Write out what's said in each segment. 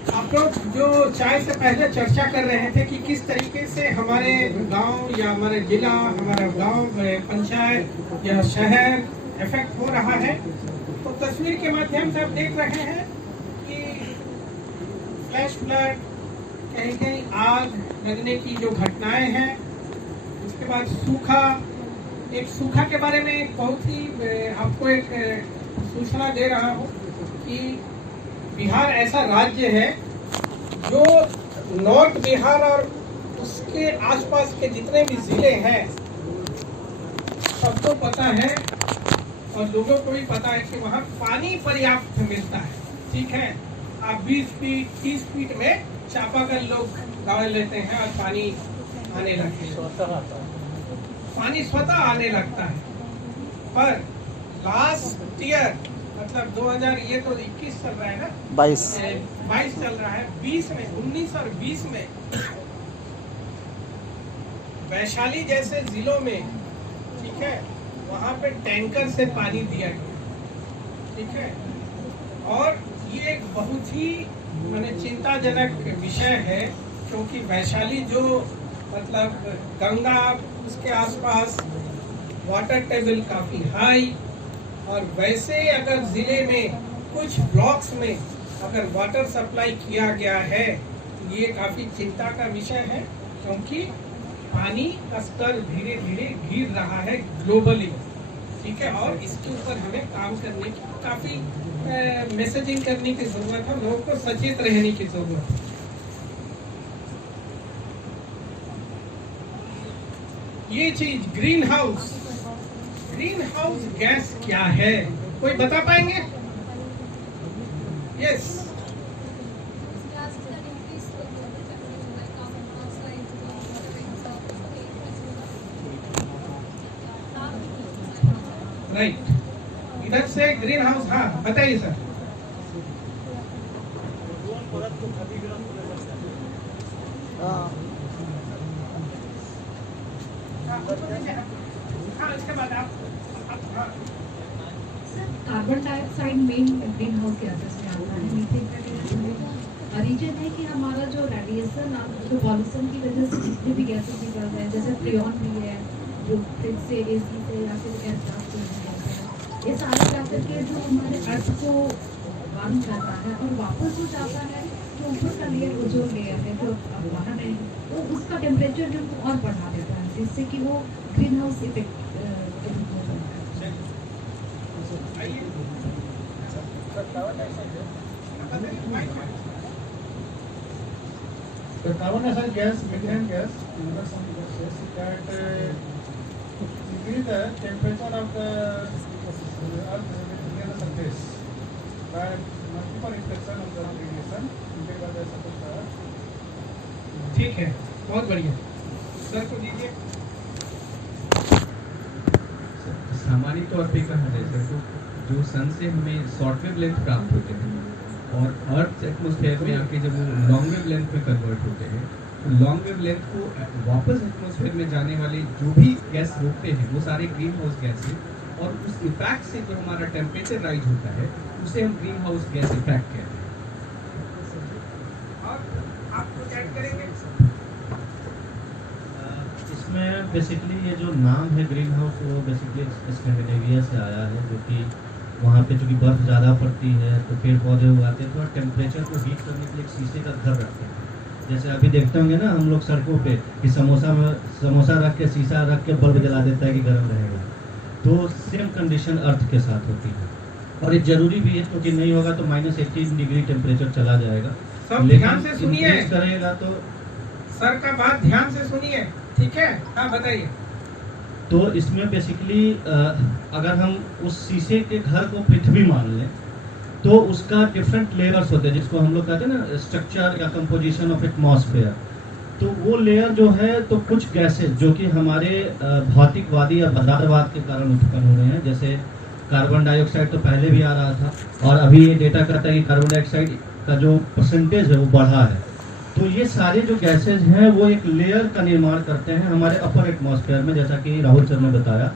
आप लोग जो चाय से पहले चर्चा कर रहे थे कि किस तरीके से हमारे गांव या हमारे जिला, हमारा गांव, पंचायत या शहर इफेक्ट हो रहा है, तो तस्वीर के माध्यम से आप देख रहे हैं कि फ्लैश फ्लड, कहीं कहीं आग लगने की जो घटनाएं हैं, उसके बाद सूखा। एक सूखा के बारे में एक बहुत ही आपको एक सूचना दे रहा हूँ कि बिहार ऐसा राज्य है जो नॉर्थ बिहार और उसके आसपास के जितने भी जिले हैं सबको पता है और लोगों को भी पता है कि वहाँ पानी पर्याप्त मिलता है। ठीक है, आप 20 फीट 30 फीट में चापाकल लोग गाड़ लेते हैं और पानी आने लगते हैं, पानी स्वतः आने लगता है। पर लास्ट ईयर मतलब 2000, ये तो 21 चल रहा है ना, 22 चल रहा है, 20 में 19 और 20 में वैशाली जैसे जिलों में, ठीक है, वहां पे टैंकर से पानी दिया गया। ठीक है, और ये एक बहुत ही माने चिंताजनक विषय है, क्योंकि वैशाली जो मतलब गंगा, उसके आसपास वाटर टेबल काफी हाई, और वैसे अगर जिले में कुछ ब्लॉक्स में अगर वाटर सप्लाई किया गया है तो ये काफी चिंता का विषय है, क्योंकि पानी का स्तर धीरे धीरे गिर रहा है ग्लोबली। ठीक है, और इसके ऊपर हमें काम करने की, काफी मैसेजिंग करने की जरूरत है, लोगों को सचेत रहने की जरूरत है। ये चीज ग्रीन हाउस गैस क्या है, कोई बता पाएंगे? यस, राइट, इधर से ग्रीन हाउस, हाँ बताइए सर। हाँ, इसके बाद आप carbon dioxide main green house gases में आता है। मीथेन का रीजन है कि हमारा जो रेडिएशन, जो पॉल्यूशन की वजह से जितने भी गैसेस निकल रहे हैं, जैसे फ्रियोन भी है जो फ्रिज से, एसी से या फिर एयरक्राफ्ट से, ये सारे जाकर के जो हमारे अर्थ को वार्म करता है और वापस हो जाता है जो ऊपर का लेयर, ओजोन लेयर है जो बाहर नहीं, तो उसका टेम्परेचर जो और बढ़ा देता है, जिससे कि वो green house effect The carbon dioxide gas, methane gas, another some gases that increase the temperature of the earth near the surface by multiple reflection of the radiation emitted by the surface of the earth. ठीक है, बहुत बढ़िया, sir को दीजिए। सामान्य तौर पे कहा जाए तो जो सन से हमें शॉर्ट वेव लेंथ प्राप्त होते हैं और अर्थ एटमॉस्फेयर में आके जब वो लॉन्ग वेव लेंथ में कन्वर्ट होते हैं, तो लॉन्ग वेव लेंथ को वापस एटमॉस्फेयर में जाने वाले जो भी गैस रोकते हैं वो सारे ग्रीन हाउस गैस है, और उस इफेक्ट से जो हमारा टेम्परेचर राइज होता है उसे हम ग्रीन हाउस गैस इफेक्ट कहते हैं। और आप कुछ ऐड करेंगे? इसमें बेसिकली ये जो नाम है ग्रीन हाउस, वो बेसिकली स्कैंडिनेविया से आया है, जो कि वहाँ पे चूँकि बर्फ़ ज़्यादा पड़ती है तो पेड़ पौधे उगाते हैं, थोड़ा टेम्परेचर को हीट करने के लिए एक शीशे का घर रखते हैं। जैसे अभी देखते होंगे ना हम लोग सड़कों पे कि समोसा रख के, शीशा रख के बल्ब जला देता है कि गर्म रहेगा, तो सेम कंडीशन अर्थ के साथ होती है। और ये ज़रूरी भी है, क्योंकि नहीं होगा तो -18 डिग्री टेम्परेचर चला जाएगा। सब ध्यान से सुनिए, करेगा तो सर का बात ध्यान से सुनिए, ठीक है? हाँ बताइए। तो इसमें बेसिकली अगर हम उस शीशे के घर को पृथ्वी मान लें तो उसका डिफरेंट लेयर्स होते हैं, जिसको हम लोग कहते हैं ना स्ट्रक्चर या कंपोजिशन ऑफ एटमॉस्फेयर। तो वो लेयर जो है, तो कुछ गैसेस जो कि हमारे भौतिकवादी या पदार्थवाद के कारण उत्पन्न हो रहे हैं, जैसे कार्बन डाइऑक्साइड तो पहले भी आ रहा था, और अभी ये डेटा कहता है कि कार्बन डाइऑक्साइड का जो परसेंटेज है वो बढ़ा है। तो ये सारे जो गैसेज हैं वो एक लेयर का निर्माण करते हैं हमारे अपर एटमॉस्फेयर में, जैसा कि राहुल सर ने बताया।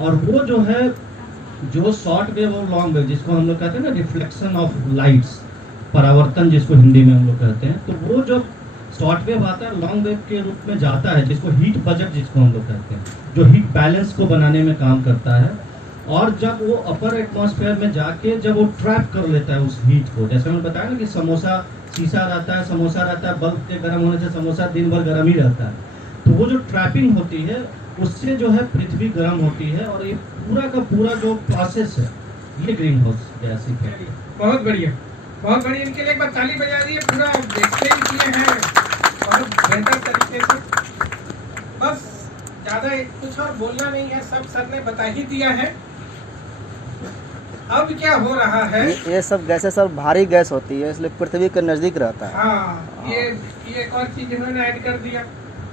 और वो जो है, जो शॉर्ट वेव और लॉन्ग वेव, जिसको हम लोग कहते हैं ना रिफ्लेक्शन ऑफ लाइट्स, परावर्तन जिसको हिंदी में हम लोग कहते हैं, तो वो जब शॉर्ट वेव आता है लॉन्ग वेव के रूप में जाता है, जिसको हीट बजट जिसको हम लोग कहते हैं, जो हीट बैलेंस को बनाने में काम करता है, और जब वो अपर एटमॉस्फेयर में जाके जब वो ट्रैप कर लेता है उस हीट को, जैसे मैंने बताया ना कि समोसा शीशा रहता है, समोसा रहता है, बल्ब के गर्म होने से समोसा दिन भर गर्म ही रहता है, तो वो जो ट्रैपिंग होती है उससे जो है पृथ्वी गर्म होती है, और ये पूरा का पूरा जो प्रोसेस है ये ग्रीन हाउस गैस है। बहुत बढ़िया, बहुत बढ़िया। इनके लिए एक बार ताली बजा दी है, पूरा एक्सप्लेन किए हैं बहुत बेहतर तरीके से। बस ज़्यादा कुछ और बोलना नहीं है, सब सर ने बता ही दिया है। अब क्या हो रहा है, ये सब गैसें सर भारी गैस होती है, इसलिए पृथ्वी के नज़दीक रहता है। हाँ, ये एक और चीज इन्होंने ऐड कर दिया।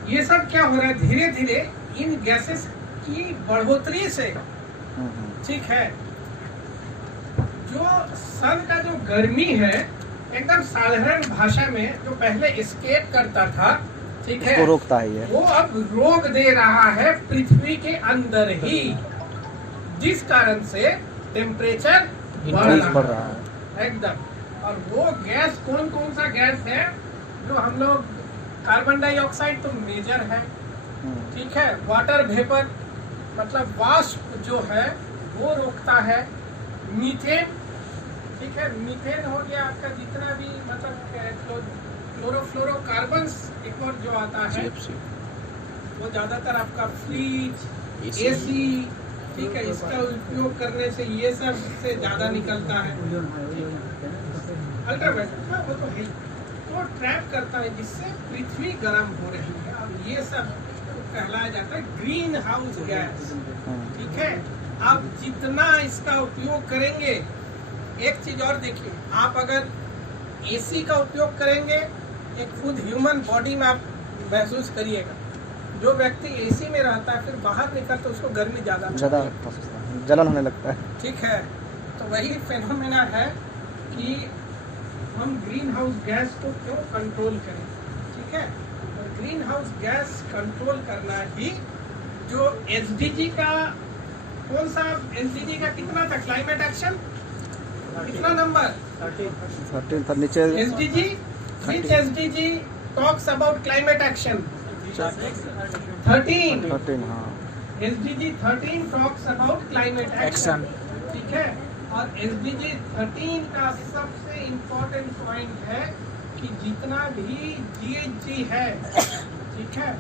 ये सब क्या हो रहा है, धीरे धीरे इन गैसेस की बढ़ोतरी से, ठीक है, जो सन का जो गर्मी है एकदम साधारण भाषा में जो पहले एस्केप करता था, ठीक है, उसको रोकता है ये। वो अब रोक दे रहा है पृथ्वी के अंदर ही, जिस कारण से टेम्परेचर बढ़ रहा है एकदम। और वो गैस कौन कौन सा गैस है जो हम लोग, कार्बन डाइऑक्साइड तो मेजर है, ठीक है, वाटर वेपर मतलब वाष्प जो है वो रोकता है, मीथेन, ठीक है, मीथेन हो गया आपका जितना भी मतलब क्लोरोफ्लोरोकार्बन्स एक और जो आता है वो ज्यादातर आपका फ्रिज, एसी, ठीक है, इसका उपयोग करने से ये सब से ज्यादा निकलता है। अल्ट्रावायलेट वो तो है, तो ट्रैप करता है जिससे पृथ्वी गर्म हो रही है। अब ये सब कहलाया जाता है ग्रीन हाउस गैस, ठीक है। आप जितना इसका उपयोग करेंगे, एक चीज और देखिए, आप अगर एसी का उपयोग करेंगे, एक खुद ह्यूमन बॉडी में आप महसूस करिएगा, जो व्यक्ति एसी में रहता है फिर बाहर निकलता है उसको गर्मी ज्यादा जलन होने लगता है, ठीक है। तो वही फेनोमेना है कि हम ग्रीन हाउस गैस को क्यों कंट्रोल करें, ठीक है। तो ग्रीन हाउस गैस कंट्रोल करना ही जो एसडीजी का, कौन सा एसडीजी का कितना था, क्लाइमेट एक्शन कितना नंबर 13 था नीचे। SDG, which SDG talks about climate action? 13, हाँ। SDG 13 talks about climate action, ठीक है। और SDG 13 का सबसे इम्पोर्टेंट पॉइंट है कि जितना भी GHG है, ठीक है,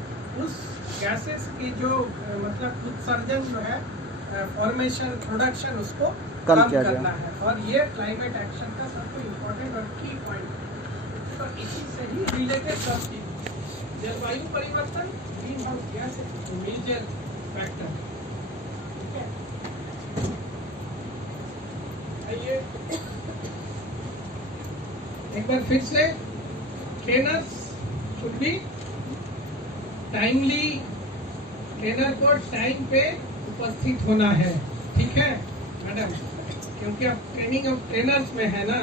उस गैसेस की जो मतलब उत्सर्जन जो है, फॉर्मेशन, प्रोडक्शन, उसको कम करना है। और ये क्लाइमेट एक्शन का सबसे इम्पोर्टेंट और की पॉइंट है। तो इसी से ही रिलेटेड सब चीज, जलवायु परिवर्तन, green house gas major factor, ठीक है। आइए एक बार फिर से, trainers should be timely, trainer को टाइम पे उपस्थित होना है, ठीक है मैडम, क्योंकि आप ट्रेनिंग ऑफ ट्रेनर्स में है ना,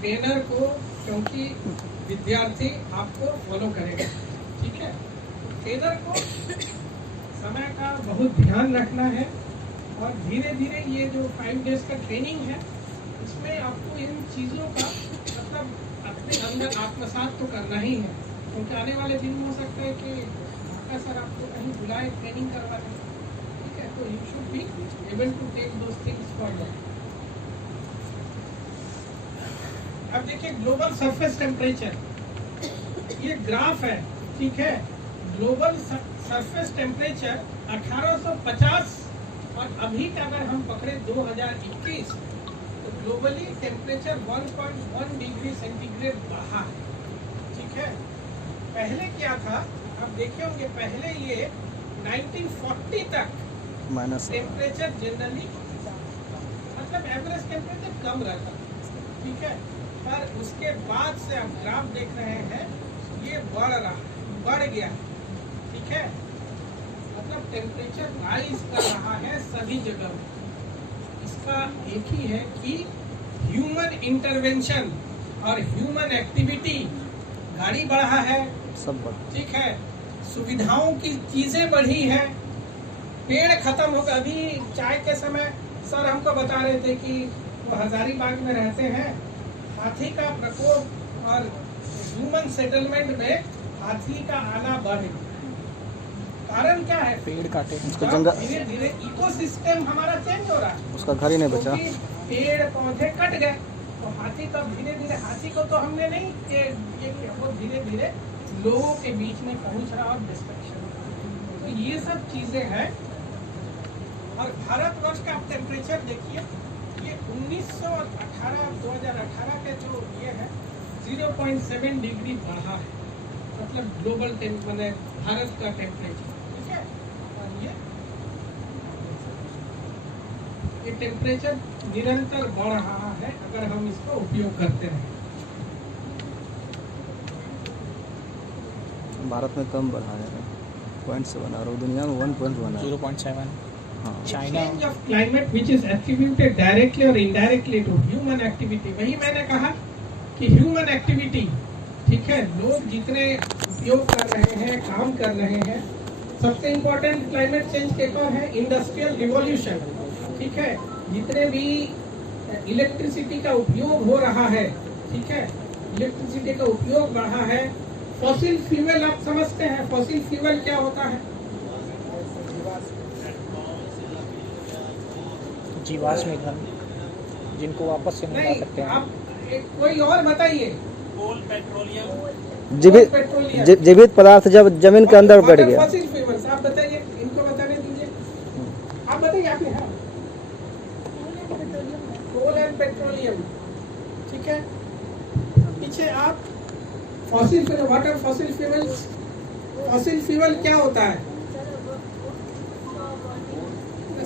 ट्रेनर को, क्योंकि विद्यार्थी आपको फॉलो करेगा, ठीक है। ट्रेनर को समय का बहुत ध्यान रखना है, और धीरे धीरे ये जो 5 डेज का ट्रेनिंग है, इसमें आपको इन चीज़ों का मतलब अपने अंदर आत्मसात तो करना ही है, क्योंकि आने वाले दिन हो सकता है कि आपका सर आपको कहीं बुलाए ट्रेनिंग करवाने, ठीक है। तो you should be able to take those things forward. अब देखिए ग्लोबल सरफेस टेम्परेचर, ये ग्राफ है, ठीक है। ग्लोबल सरफेस टेम्परेचर 1850 और अभी का अगर हम पकड़े 2021, तो ग्लोबली टेम्परेचर 1.1 डिग्री सेंटीग्रेड बढ़ा है, ठीक है। पहले क्या था, आप देखे होंगे, पहले ये 1940 तक माइनस टेम्परेचर जनरली मतलब एवरेज टेम्परेचर कम रहता, ठीक है। पर उसके बाद से आप ग्राफ देख रहे हैं, ये बढ़ गया, ठीक है। मतलब टेम्परेचर राइज कर रहा है सभी जगह। इसका एक ही है कि ह्यूमन इंटरवेंशन और ह्यूमन एक्टिविटी, गाड़ी बढ़ा है, सब बढ़, ठीक है, सुविधाओं की चीजें बढ़ी है, पेड़ खत्म हो गए। अभी चाय के समय सर हमको बता रहे थे कि वो हजारीबाग में रहते हैं, हाथी का प्रकोप और ह्यूमन सेटलमेंट में हाथी का आना बढ़ गया। कारण क्या है? पेड़ काटे उसको जब जंगल, धीरे धीरे इकोसिस्टम हमारा चेंज हो रहा है, उसका घर ही नहीं बचा। क्योंकि पेड़ पौधे कट गए तो हाथी तब धीरे धीरे, हाथी को तो हमने नहीं ये किया, वो धीरे धीरे लोगों के बीच में पहुंच रहा और डिस्ट्रक्शन। तो ये सब चीजें हैं। और भारतवर्ष का आप टेम्परेचर देखिए, ये 2018 के जो ये है 0.7 डिग्री बढ़ा है, मतलब ग्लोबल मैंने भारत का टेम्परेचर, ठीक है। और ये टेम्परेचर निरंतर बढ़ रहा है अगर हम इसका उपयोग करते हैं। भारत में कम बढ़ा है 0.7 और दुनिया में 1.1 है। 0.7 हाँ, Change of climate which is attributed directly or indirectly to human activity। वही मैंने कहा कि ह्यूमन एक्टिविटी, ठीक है, लोग जितने उपयोग कर रहे हैं, काम कर रहे हैं। सबसे इम्पोर्टेंट क्लाइमेट चेंज के ऊपर है इंडस्ट्रियल रिवॉल्यूशन, ठीक है। जितने भी इलेक्ट्रिसिटी का उपयोग हो रहा है, ठीक है, इलेक्ट्रिसिटी का उपयोग बढ़ा है। फॉसिल फ्यूल आप समझते हैं, फॉसिल फ्यूल क्या होता है? जीवाश्म ईंधन जिनको वापस से मिला नहीं, सकते हैं। आप कोई और बताइए। जीवित पदार्थ जब जमीन के अंदर बैठ गया। फॉसिल फ्यूल्स आप बताइए, इनको बताने दीजिए। आप बताइए, आपने हाँ, कोल एंड पेट्रोलियम, ठीक है। पीछे आप fossil fuel, water fossil fuels, fossil fuel क्या होता है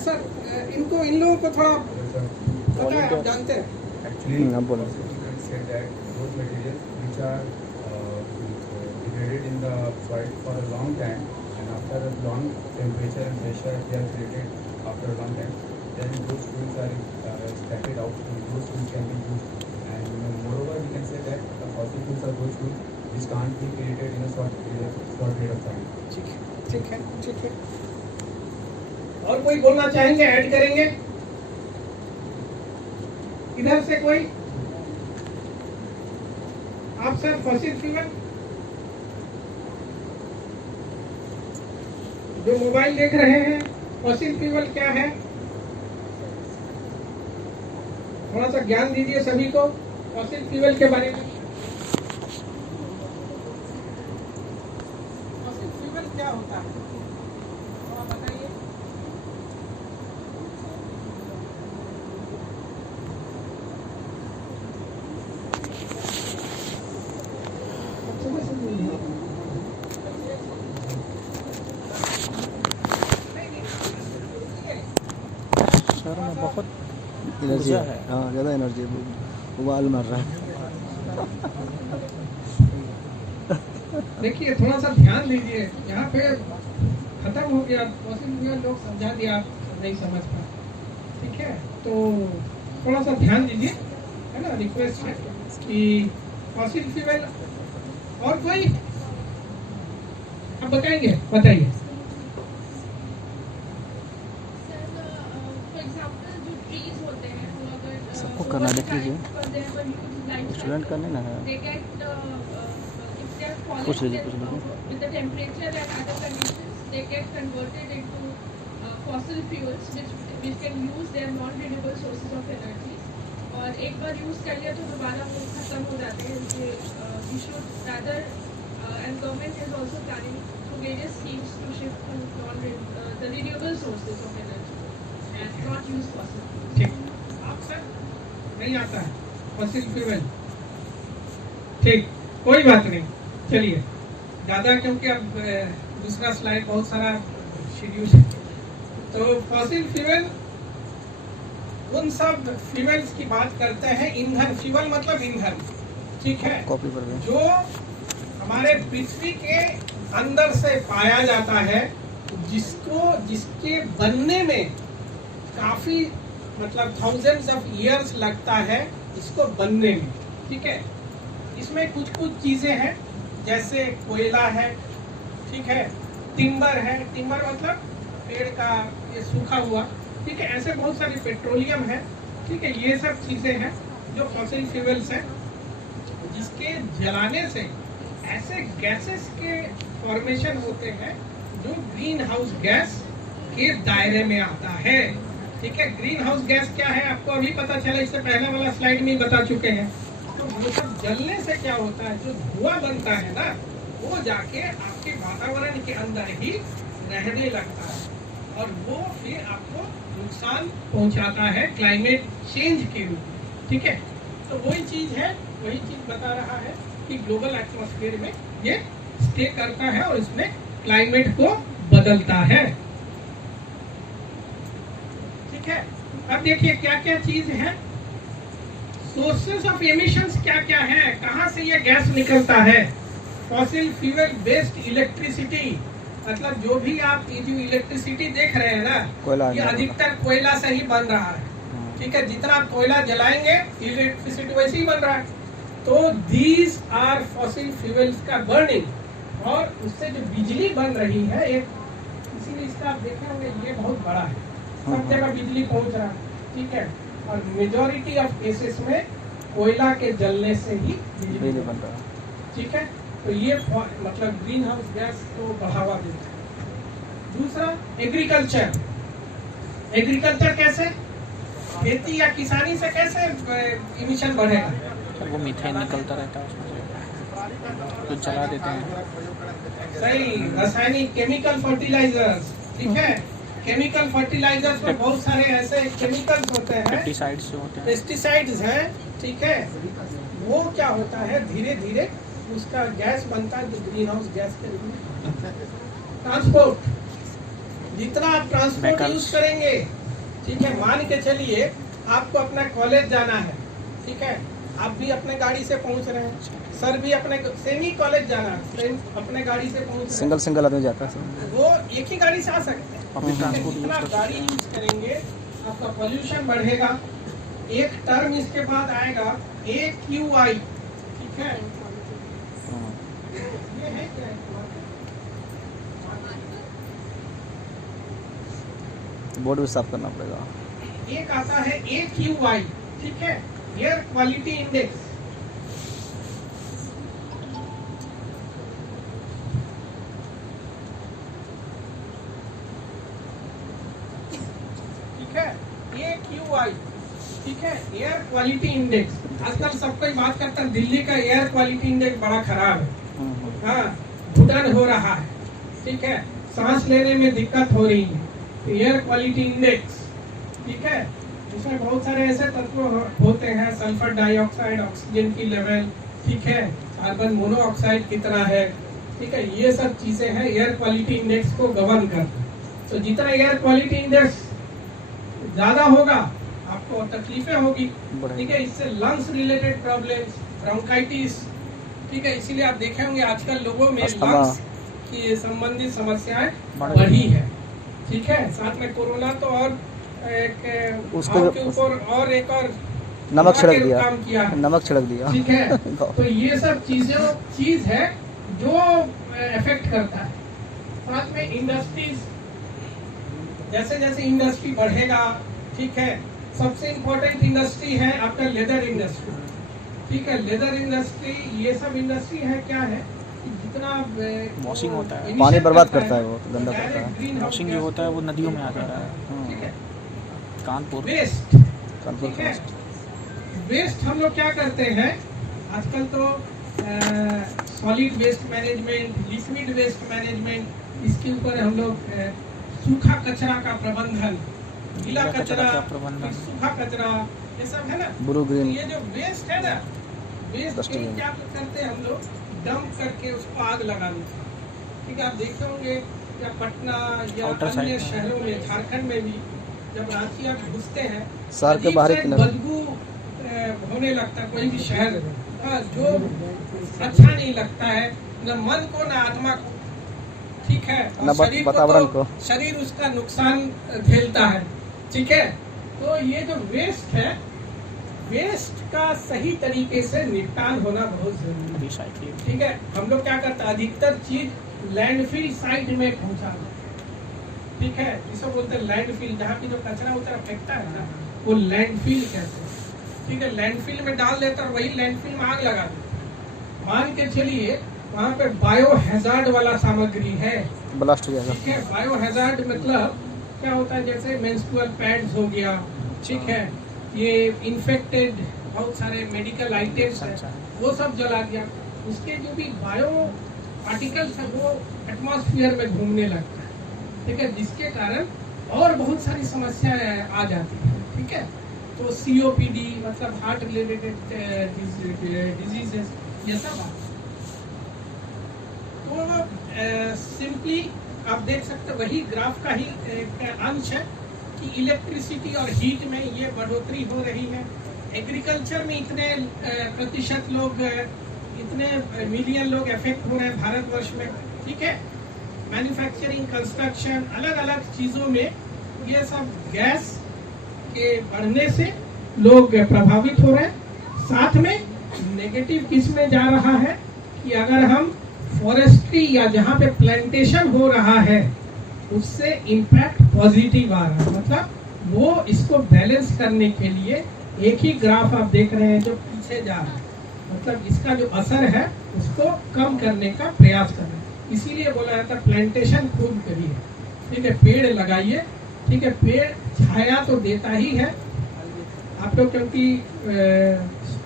सर? इनको, इन लोगों को थोड़ा पता है, आप जानते हैं? Actually, आप बोलो। you can say that those materials which are degraded in the soil for a long time, and after a long temperature and pressure they are created after a long time, then those fuels are extracted out, and those fuels can be used. And moreover, we can say that the fossil fuels are those fuels which can't be created in a short period of time. ठीक है, ठीक है, ठीक है। और कोई बोलना चाहेंगे, ऐड करेंगे? इधर से कोई? आप सर, फॉसिल फ्यूल जो मोबाइल देख रहे हैं, फॉसिल फ्यूल क्या है? थोड़ा सा ज्ञान दीजिए सभी को फॉसिल फ्यूल के बारे में। फॉसिल फ्यूल क्या होता है, थोड़ा बताइए। शहर में बहुत एनर्जी ऊर्जा है, है। हाँ ज़्यादा एनर्जी है, उबाल मार रहा है। देखिए, थोड़ा सा ध्यान दीजिए, यहाँ पे खत्म हो गया फॉसिल फ्यूल, लोग समझा दिया, आप नहीं समझ पाए, ठीक है। तो थोड़ा सा ध्यान दीजिए, है ना, रिक्वेस्ट है कि फॉसिल फ्यूल। और कोई आप बताएंगे, बताइए। सबको करना देख लीजिए, स्टूडेंट करने ना है। पूछ लीजिए, पूछ लीजिए। With the temperature and other conditions, they get converted into fossil fuels, which can use their non-renewable sources of energy. और एक बार यूज कर लिया तो दोबारा वो खत्म हो जाते हैं। We should rather, and government is also planning through various schemes to shift to the renewable sources of energy and not use fossil fuels. ठीक, आप सर नहीं आता है फॉसिल फ्यूल, ठीक, कोई बात नहीं। चलिए ज़्यादा, क्योंकि अब दूसरा स्लाइड बहुत सारा शेड्यूल है। तो फॉसिल फ्यूल उन सब फ्यूल्स की बात करते हैं। ईंधन, फ्यूल मतलब ईंधन, ठीक है, कॉपी पर गए। जो हमारे पृथ्वी के अंदर से पाया जाता है, जिसके बनने में काफी, मतलब थाउजेंड्स ऑफ ईयर्स लगता है इसको बनने में, ठीक है। इसमें कुछ कुछ चीजें हैं, जैसे कोयला है, ठीक है, टिम्बर है, टिम्बर मतलब पेड़ का ये सूखा हुआ, ठीक है, ऐसे बहुत सारी पेट्रोलियम है, ठीक है। ये सब चीजें हैं जो फॉसिल फ्यूल्स हैं। जलाने से ऐसे गैसेस के फॉर्मेशन होते हैं जो ग्रीन हाउस गैस के दायरे में आता है। ठीक है, ग्रीन हाउस गैस क्या है आपको अभी पता चला, इससे पहले वाला स्लाइड में ही बता चुके हैं। तो वो सब जलने से क्या होता है, जो धुआं बनता है ना, वो जाके आपके वातावरण के अंदर ही रहने लगता है और वो फिर आपको नुकसान पहुंचाता है क्लाइमेट चेंज के रूप में। ठीक है, तो वही चीज बता रहा है कि ग्लोबल एटमॉस्फेयर में ये स्टे करता है और इसमें क्लाइमेट को बदलता है। ठीक है, अब देखिए क्या क्या चीज है, सोर्सेस ऑफ एमिशंस क्या क्या है, कहाँ से ये गैस निकलता है। फॉसिल फ्यूल बेस्ड इलेक्ट्रिसिटी, मतलब जो भी आप ये जो इलेक्ट्रिसिटी देख रहे हैं ना, ये अधिकतर कोयला से ही बन रहा है। ठीक है, जितना आप कोयला जलाएंगे इलेक्ट्रिसिटी वैसे ही बन रहा है। तो दीज आर फॉसिल फ्यूल्स का बर्निंग, और उससे जो बिजली बन रही है एक, इसीलिए इसका आप देखे होंगे ये बहुत बड़ा है, सब जगह बिजली पहुंच रहा है। ठीक है, और मेजॉरिटी ऑफ केसेस में कोयला के जलने से ही बिजली बन रहा है। ठीक है, तो ये मतलब ग्रीन हाउस गैस को बढ़ावा देता है। दूसरा एग्रीकल्चर, एग्रीकल्चर कैसे, खेती या किसानी से कैसे इमिशन बढ़ेगा, वो मीथेन निकलता रहता है उसमें, कुछ जला देते हैं। सही, रासायनिक केमिकल फर्टिलाइजर्स। ठीक है, केमिकल फर्टिलाइजर्स में बहुत सारे ऐसे केमिकल्स होते हैं, पेस्टिसाइड्स जो होते हैं, पेस्टिसाइड्स हैं। ठीक है, वो क्या होता है, धीरे धीरे उसका गैस बनता है जो ग्रीन हाउस गैस के रूप में। ट्रांसपोर्ट, जितना आप ट्रांसपोर्ट यूज करेंगे, ठीक है, मान के चलिए आपको अपना कॉलेज जाना है, ठीक है, आप भी अपने गाड़ी से पहुंच रहे हैं, सर भी अपने सेमी कॉलेज जाना है, अपने गाड़ी से पहुंच रहे हैं, सिंगल आदमी जाता है, वो एक ही गाड़ी से आ सकते हैं। जितना गाड़ी यूज करेंगे आपका पोल्यूशन बढ़ेगा। एक टर्म इसके बाद आएगा AQI। ठीक है, ये है क्या, बोर्ड भी साफ करना पड़ेगा। एक आता है AQI, ठीक है, एयर क्वालिटी इंडेक्स। ठीक है, AQI, ठीक है, एयर क्वालिटी इंडेक्स। आजकल सब कोई बात करता है दिल्ली का एयर क्वालिटी इंडेक्स बड़ा खराब है, हाँ, घुटन हो रहा है, ठीक है, सांस लेने में दिक्कत हो रही है। एयर क्वालिटी इंडेक्स, ठीक है, इसमें बहुत सारे ऐसे तत्व होते हैं, सल्फर डाइऑक्साइड, ऑक्सीजन की लेवल, ठीक है, कार्बन मोनोऑक्साइड कितना है, ठीक है, ये सब चीजें हैं एयर क्वालिटी इंडेक्स को गवर्न करते हैं। तो जितना एयर क्वालिटी इंडेक्स ज्यादा होगा आपको तकलीफें होगी, ठीक है, इससे लंग्स रिलेटेड प्रॉब्लम्स, ब्रोंकाइटिस, ठीक है, इसीलिए आप देखे होंगे आजकल लोगों में लंग्स की संबंधित समस्याएं बढ़ी है। ठीक है, साथ में कोरोना तो और एक उसके ऊपर और एक और नमक छिड़क दिया, काम किया है, नमक छिड़क दिया। ठीक है, तो ये सब चीज है जो इफेक्ट करता है। साथ में इंडस्ट्रीज, जैसे जैसे इंडस्ट्री बढ़ेगा, ठीक है, सबसे इम्पोर्टेंट इंडस्ट्री है आपका लेदर इंडस्ट्री। ठीक है, लेदर इंडस्ट्री, ये सब इंडस्ट्री है क्या है, जितना वॉशिंग होता है, पानी बर्बाद करता है, वो गंदा करता है। वॉशिंग जो होता है वो नदियों में आ जा रहा है। ठीक है, कानपुर वेस्ट, ठीक है, वेस्ट हम लोग क्या करते हैं आजकल तो solid waste management, liquid waste management, इसके ऊपर हम लोग सूखा कचरा का प्रबंधन, गीला कचरा का प्रबंधन, सूखा कचरा, ये सब है ना, ब्लू ग्रीन, ये जो वेस्ट है ना, वेस्ट के क्या करते हैं हम लोग, डंप करके उसको आग लगा देते हैं। ठीक है, आप देखे होंगे या पटना या अन्य शहरों में, झारखंड में भी, जब रांची आप घुसते हैं शहर के बाहरी किनारे बदबू होने लगता है, कोई भी शहर जो अच्छा नहीं लगता है, न मन को न आत्मा को, ठीक है, और शरीर वातावरण को, शरीर उसका नुकसान झेलता है। ठीक है, तो ये जो वेस्ट है, वेस्ट का सही तरीके से निपटान होना बहुत जरूरी है। ठीक है, हम लोग क्या करते हैं, अधिकतर चीज लैंडफिल साइट में पहुंचा देते हैं। ठीक है, जिसे बोलते हैं लैंडफिल, जहाँ की जो कचरा उतरा फेंकता है ना, वो लैंडफिल कहते हैं। ठीक है, लैंडफिल में डाल देते और वही लैंडफिल में आग लगा देते। मान के चलिए वहाँ पे बायो हैजार्ड वाला सामग्री है, ब्लास्ट हो जाएगा। ठीक है। बायो हैजार्ड मतलब क्या होता है, जैसे मेंस्ट्रुअल पैड्स हो गया, ठीक है, ये इन्फेक्टेड बहुत सारे मेडिकल आइटम्स हैं, वो सब जला दिया। उसके जो भी बायो पार्टिकल्स हैं वो एटमॉस्फेयर में घूमने लगता है, ठीक है, जिसके कारण और बहुत सारी समस्याएं आ जाती हैं, ठीक है। तो COPD मतलब हार्ट रिलेटेड डिजीजेस ये सब आता है। तो सिंपली आप देख सकते हैं वही ग्राफ का ही एक अंश है कि इलेक्ट्रिसिटी और हीट में ये बढ़ोतरी हो रही है। एग्रीकल्चर में इतने प्रतिशत लोग, इतने मिलियन लोग अफेक्ट हो रहे हैं भारतवर्ष में, ठीक है। मैन्युफैक्चरिंग, कंस्ट्रक्शन, अलग अलग चीज़ों में ये सब गैस के बढ़ने से लोग प्रभावित हो रहे हैं। साथ में नेगेटिव किस में जा रहा है कि अगर हम फॉरेस्ट्री या जहाँ पे प्लांटेशन हो रहा है उससे इम्पैक्ट पॉजिटिव आ रहा है। मतलब वो इसको बैलेंस करने के लिए एक ही ग्राफ आप देख रहे हैं जो पीछे जा रहा है, मतलब इसका जो असर है उसको कम करने का प्रयास कर रहे हैं। इसीलिए बोला जाता है प्लांटेशन खूब करिए, ठीक है, पेड़ लगाइए, ठीक है। पेड़ छाया तो देता ही है, आप लोग क्योंकि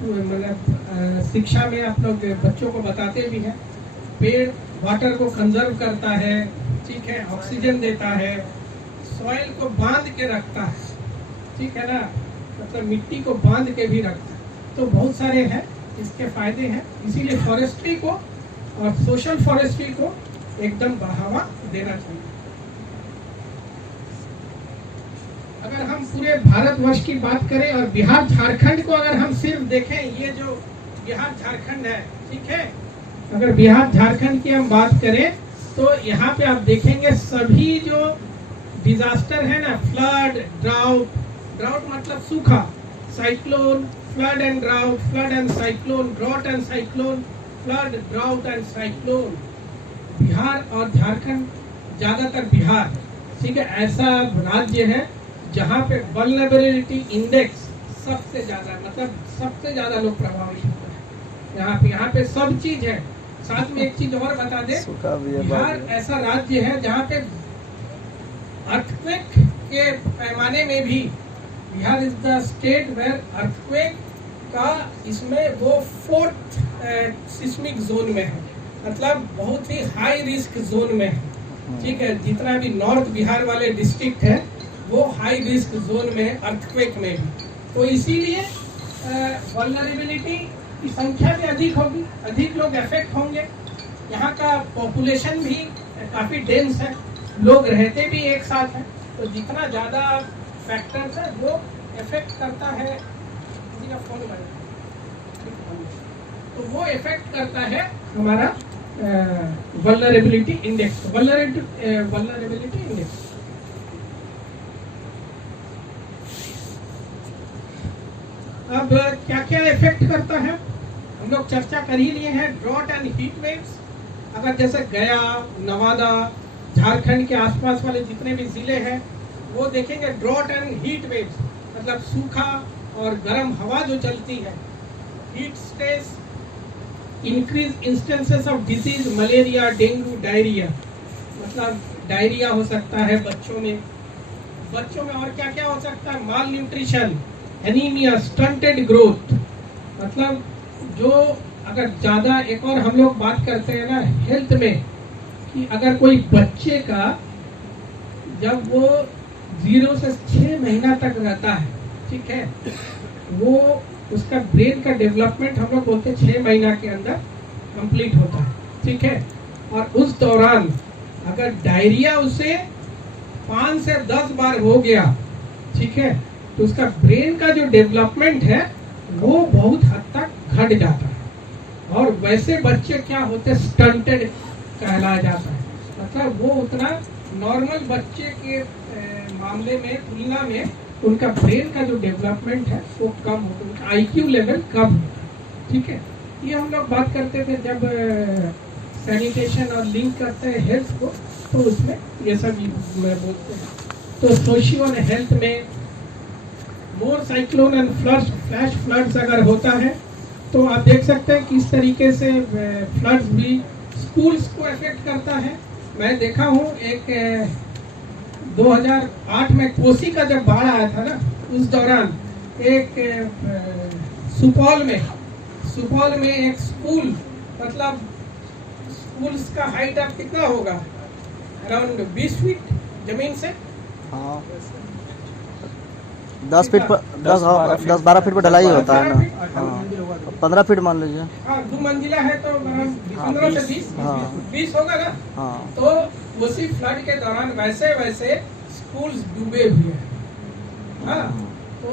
मतलब शिक्षा में आप लोग बच्चों को बताते भी हैं, पेड़ वाटर को कंजर्व करता है, ठीक है, ऑक्सीजन देता है, सॉइल को बांध के रखता है, ठीक है ना, मतलब मिट्टी को बांध के भी रखता है। तो बहुत सारे हैं इसके फायदे हैं, इसीलिए फॉरेस्ट्री को और सोशल फॉरेस्ट्री को एकदम बढ़ावा देना चाहिए। अगर हम पूरे भारतवर्ष की बात करें और बिहार झारखंड को अगर हम सिर्फ देखें, ये जो बिहार झारखंड है, ठीक है, अगर बिहार झारखंड की हम बात करें तो यहाँ पे आप देखेंगे सभी जो डिजास्टर है ना, फ्लड, ड्राउट मतलब सूखा, cyclone, flood and drought, flood and cyclone, drought and cyclone, flood, drought and cyclone, Bihar और झारखंड, ज्यादातर बिहार, ठीक है, ऐसा राज्य है जहाँ पे वल्नरेबिलिटी इंडेक्स सबसे ज्यादा, मतलब सबसे ज्यादा लोग प्रभावित होते हैं। यहाँ पे सब चीज है। साथ में एक चीज और बता दे, बिहार ऐसा राज्य है जहाँ पे अर्थक्वेक के पैमाने में भी Bihar is the state where earthquake का इसमें वो 4th सिस्मिक जोन में है, मतलब बहुत ही हाई रिस्क जोन में है, ठीक है। जितना भी नॉर्थ बिहार वाले डिस्ट्रिक्ट है वो हाई रिस्क जोन में है अर्थक्वेक में भी। तो इसीलिए वल्नरेबिलिटी की संख्या भी अधिक होगी, अधिक लोग अफेक्ट होंगे। यहाँ का पॉपुलेशन भी काफ़ी डेंस है, लोग रहते भी एक साथ हैं, तो जितना ज़्यादा फैक्टर्स है वो इफेक्ट करता है। किसी का फोन तो वो इफेक्ट करता है हमारा वल्नरेबिलिटी इंडेक्स, वल्नरेबिलिटी इंडेक्स। अब क्या क्या इफेक्ट करता है हम लोग चर्चा कर ही लिए हैं। ड्रॉट एंड हीट वेव्स, अगर जैसे गया, नवादा, झारखंड के आसपास वाले जितने भी जिले हैं वो देखेंगे ड्रॉट एंड हीट वेव्स, मतलब सूखा और गर्म हवा जो चलती है, heat stress, increase instances of disease, malaria, dengue, diarrhoea, मतलब डायरिया हो सकता है बच्चों में और क्या क्या हो सकता है, माल न्यूट्रिशन, एनीमिया, स्टंटेड ग्रोथ, मतलब जो अगर ज़्यादा, एक और हम लोग बात करते हैं ना हेल्थ में कि अगर कोई बच्चे का जब वो 0 से 6 महीना तक रहता है, ठीक है, वो उसका ब्रेन का डेवलपमेंट हम लोग बोलते हैं 6 महीना के अंदर कंप्लीट होता है, ठीक है। और उस दौरान अगर डायरिया उसे 5 से 10 बार हो गया, ठीक है, तो उसका ब्रेन का जो डेवलपमेंट है वो बहुत हद तक घट जाता है। और वैसे बच्चे क्या होते हैं, स्टंटेड कहलाया जाता है, मतलब वो उतना नॉर्मल बच्चे के मामले में तुलना में उनका ब्रेन का जो डेवलपमेंट है वो कम होता है, उनका IQ लेवल कम होता है, ठीक है। ये हम लोग बात करते थे जब सैनिटेशन और लिंक करते हैं हेल्थ को, तो उसमें ये सब बोलते हैं। तो सोशियो एंड हेल्थ में मोर साइक्लोन एंड फ्लैश फ्लड्स अगर होता है तो आप देख सकते हैं किस तरीके से फ्लड्स भी स्कूल्स को अफेक्ट करता है। मैं देखा हूँ एक 2008 में कोसी का जब बाढ़ आया था ना, उस दौरान एक सुपौल में एक स्कूल, मतलब स्कूल्स का हाइट अब कितना होगा, अराउंड 20 फीट जमीन से, हाँ 10-12 फीट पर ढलाई होता है ना, हाँ 15 फीट मान लीजिए। हाँ 2 मंजिला है तो 15 से 20, हाँ 20 होगा ना। हाँ तो उसी फ्लड के दौरान वैसे स्कूल्स डूबे हुए हैं। हाँ तो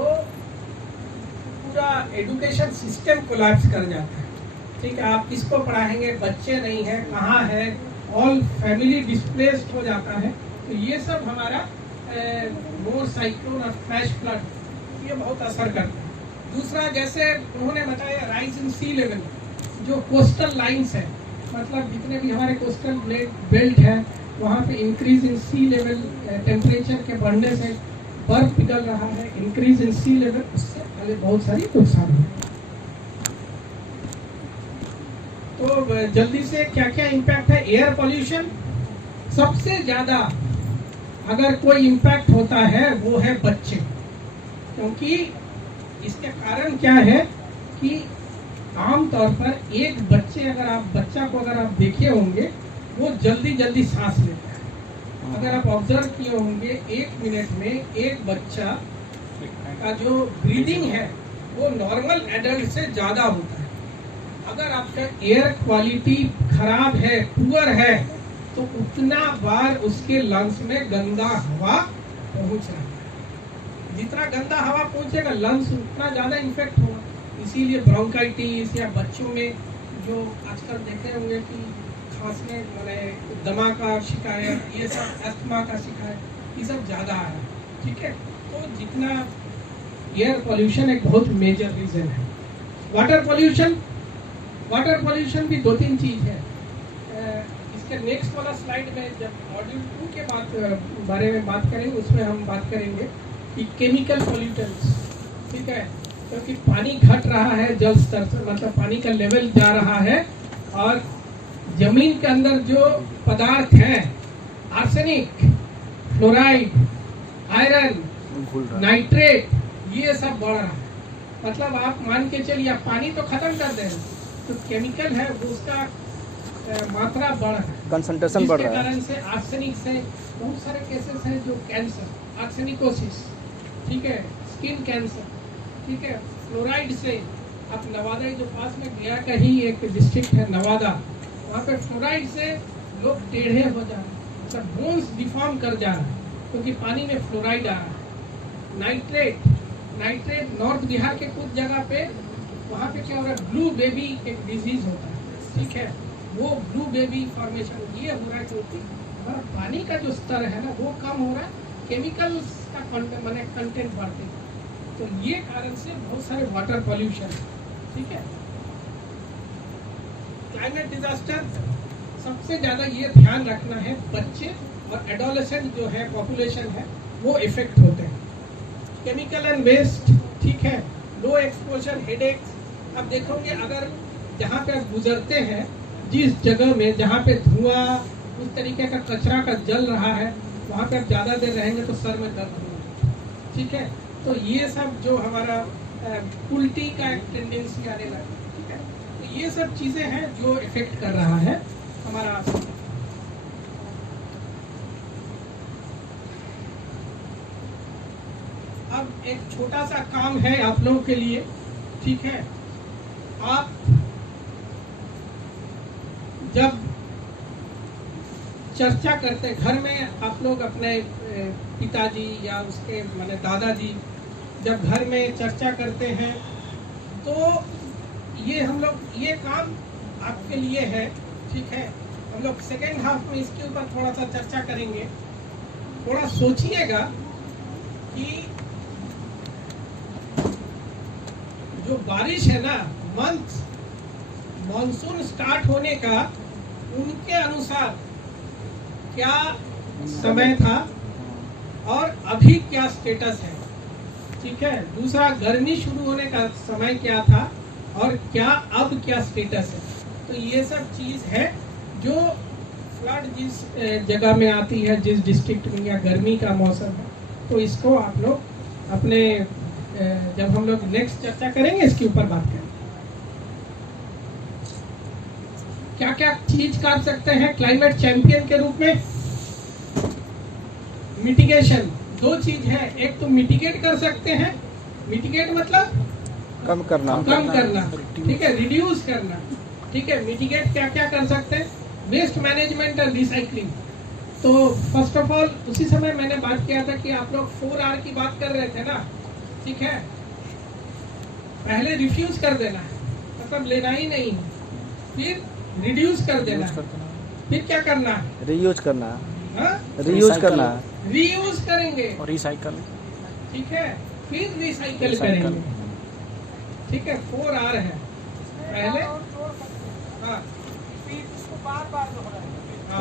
पूरा एजुकेशन सिस्टम कोलैप्स कर जाता है। ठीक है, आप किसको पढ़ाएंगे, बच्चे नहीं है, कहाँ है, ऑल फैमिली डिस्प्लेस्ड हो जाता है। तो ये सब हमारा मोर साइक्लोन और फ्लैश फ्लड ये बहुत असर करता है। दूसरा, जैसे उन्होंने बताया राइज इन सी लेवल, जो कोस्टल लाइंस है, मतलब जितने भी हमारे कोस्टल बेल्ट है वहाँ पे increase in sea level, temperature के बढ़ने से बर्फ पिघल रहा है, इंक्रीज इन सी लेवल, उससे पहले बहुत सारी नुकसान हुए। तो जल्दी से क्या क्या इम्पैक्ट है। एयर पोल्यूशन सबसे ज्यादा अगर कोई इम्पैक्ट होता है वो है बच्चे, क्योंकि इसके कारण क्या है कि आमतौर पर एक बच्चा को अगर आप देखे होंगे वो जल्दी सांस लेता है। अगर आप ऑब्जर्व किए होंगे 1 मिनट में एक बच्चा का जो ब्रीदिंग है वो नॉर्मल एडल्ट से ज्यादा होता है। अगर आपका एयर क्वालिटी खराब है, पुअर है, तो उतना बार उसके लंग्स में गंदा हवा पहुंच रहा है। जितना गंदा हवा पहुंचेगा लंग्स उतना ज्यादा इन्फेक्ट होगा। इसीलिए ब्रोंकाइटिस या बच्चों में जो आजकल देखे होंगे कि खांसने, माने दमा का शिकायत, ये सब अस्थमा का शिकायत, ये सब ज्यादा आ रहा है। ठीक है, तो जितना एयर पोल्यूशन एक बहुत मेजर रीजन है। वाटर पोल्यूशन भी 2-3 चीज है। इसके नेक्स्ट वाला स्लाइड में जब मॉड्यूल 2 के बारे में बात करेंगे उसमें हम बात करेंगे कि केमिकल पोल्यूटेंट्स। ठीक है, क्योंकि पानी घट रहा है जल स्तर से, मतलब पानी का लेवल जा रहा है और जमीन के अंदर जो पदार्थ हैं, आर्सेनिक, फ्लोराइड, आयरन, नाइट्रेट, ये सब बढ़ रहा है। मतलब आप मान के चलिए, आप पानी तो खत्म कर दे रहे, तो केमिकल है वो उसका मात्रा बढ़ रहा है, कंसंट्रेशन बढ़ रहा है। कारण से आर्सेनिक से बहुत सारे केसेस हैं जो कैंसर, आर्सेनिकोसिस, ठीक है, स्किन कैंसर, ठीक है, फ्लोराइड से। आप नवादा जो पास में गया का ही एक डिस्ट्रिक्ट है नवादा, वहाँ पे फ्लोराइड से लोग टेढ़े हो जा रहे हैं, मतलब बोन्स डिफॉर्म कर जा रहे हैं क्योंकि पानी में फ्लोराइड आ रहा है। नाइट्रेट नॉर्थ बिहार के कुछ जगह पे, वहाँ पे क्या हो रहा है, ब्लू बेबी एक डिजीज होता है। ठीक है, वो ब्लू बेबी फॉर्मेशन ये हो रहा है क्योंकि हमारा पानी का जो स्तर है ना वो कम हो रहा है, केमिकल्स का कंटेंट बढ़ते हैं। तो ये कारण से बहुत सारे वाटर पॉल्यूशन। ठीक है, क्लाइमेट डिजास्टर सबसे ज्यादा ये ध्यान रखना है, बच्चे और एडोलेसेंट जो है पॉपुलेशन है वो इफेक्ट होते हैं। केमिकल एंड वेस्ट, ठीक है, लो एक्सपोजर, हेडेक्स। अब देखोगे अगर जहाँ पे आप गुजरते हैं, जिस जगह में जहाँ पे धुआं, उस तरीके का कचरा का जल रहा है, वहाँ पे आप ज़्यादा देर रहेंगे तो सर में दर्द होगा। ठीक है, तो ये सब जो हमारा उल्टी का एक टेंडेंसी आने लगा। ठीक है, तो ये सब चीज़ें हैं जो इफेक्ट कर रहा है हमारा। अब एक छोटा सा काम है आप लोगों के लिए। ठीक है, आप जब चर्चा करते घर में, आप लोग अपने पिताजी या उसके माने दादाजी जब घर में चर्चा करते हैं, तो ये हम लोग ये काम आपके लिए है। ठीक है, हम लोग सेकेंड हाफ में इसके ऊपर थोड़ा सा चर्चा करेंगे। थोड़ा सोचिएगा कि जो बारिश है ना, मंथ मॉनसून स्टार्ट होने का उनके अनुसार क्या समय था और अभी क्या स्टेटस है। ठीक है, दूसरा गर्मी शुरू होने का समय क्या था और क्या अब क्या स्टेटस है। तो ये सब चीज़ है जो फ्लड जिस जगह में आती है, जिस डिस्ट्रिक्ट में, या गर्मी का मौसम है, तो इसको आप लोग अपने जब हम लोग नेक्स्ट चर्चा करेंगे इसके ऊपर बात करेंगे। क्या क्या चीज कर सकते हैं क्लाइमेट चैंपियन के रूप में। मिटिगेशन, दो चीज है, एक तो मिटिगेट कर सकते हैं, मिटिगेट मतलब कम करना, ठीक है, रिड्यूस करना, ठीक है। मिटिगेट क्या क्या कर सकते हैं, वेस्ट मैनेजमेंट और रिसाइकलिंग। तो फर्स्ट ऑफ ऑल उसी समय मैंने बात किया था कि आप लोग 4R की बात कर रहे थे ना, ठीक है। पहले रिफ्यूज कर देना है, मतलब लेना ही नहीं है, फिर रिड्यूस कर देना है, फिर क्या करना है, रीयूज करना, हाँ? रीयूज करना, रीयूज करेंगे, और रिसाइकल, ठीक है, फिर रिसाइकल करेंगे, ठीक है। 4R है पहले, हाँ,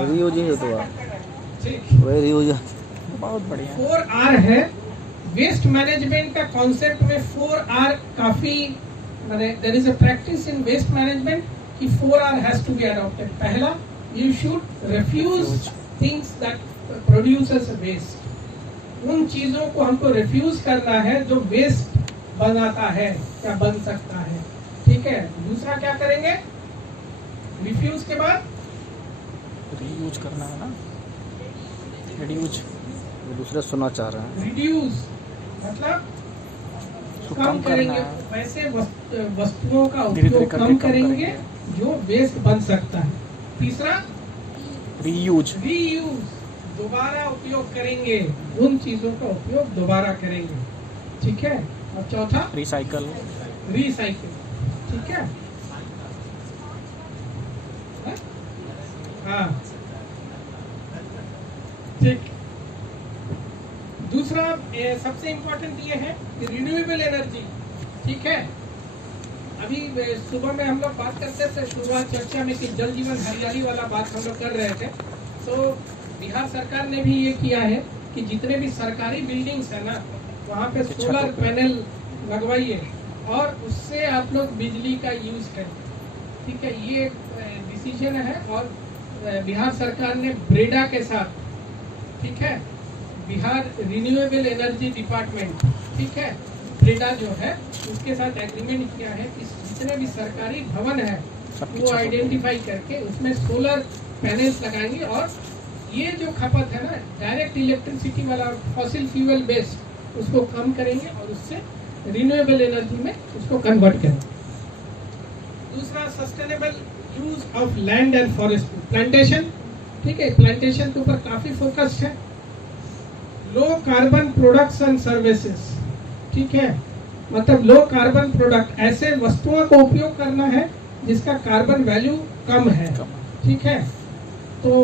रीयूज ही तो ठीक, वही रीयूज। बहुत बढ़िया। 4R है। वेस्ट मैनेजमेंट का कॉन्सेप्ट में 4R काफी, माने there is a practice in waste management कि 4R has to be adopted. पहला, you should refuse things that produces waste. उन चीजों को हमको रिफ्यूज करना है जो वेस्ट बनाता है या बन सकता है, ठीक है। दूसरा क्या करेंगे, रिफ्यूज के बाद रीयूज करना है ना, रिड्यूज, दूसरे सुनना चाह रहे हैं। रिड्यूस मतलब उसको कम करेंगे, करना है। वैसे वस्तुओं का धीरे धीरे उपयोग करके कम कम करेंगे जो वेस्ट बन सकता है। तीसरा, रीयूज, रीयूज, दोबारा उपयोग करेंगे, उन चीजों का उपयोग दोबारा करेंगे, ठीक है। और चौथा, रिसाइकल, रिसाइकिल, ठीक है। हाँ, ठीक। दूसरा सबसे इम्पोर्टेंट ये है कि रिन्यूएबल एनर्जी, ठीक है। अभी सुबह में हम लोग बात करते थे, शुरुआत चर्चा में, कि जल जीवन हरियाली वाला बात हम लोग कर रहे थे। तो बिहार सरकार ने भी ये किया है कि जितने भी सरकारी बिल्डिंग्स है ना, वहाँ पे सोलर पैनल लगवाइए और उससे आप लोग बिजली का यूज करें, ठीक है। ये डिसीजन है, और बिहार सरकार ने ब्रेडा के साथ, ठीक है, बिहार रिन्यूएबल एनर्जी डिपार्टमेंट, ठीक है, ब्रेडा जो है उसके साथ एग्रीमेंट किया है कि जितने भी सरकारी भवन है वो आइडेंटिफाई करके उसमें सोलर पैनल्स लगाएंगे, और ये जो खपत है ना डायरेक्ट इलेक्ट्रिसिटी वाला फॉसिल फ्यूल बेस्ड, उसको कम करेंगे और उससे रिन्यूएबल एनर्जी में उसको कन्वर्ट करेंगे। दूसरा, sustainable use of land and forest, plantation, ठीक है। प्लांटेशन के ऊपर काफी फोकस्ड है। Low carbon products and services, ठीक है, मतलब लो कार्बन प्रोडक्ट, ऐसे वस्तुओं को उपयोग करना है जिसका कार्बन वैल्यू कम है, ठीक है। तो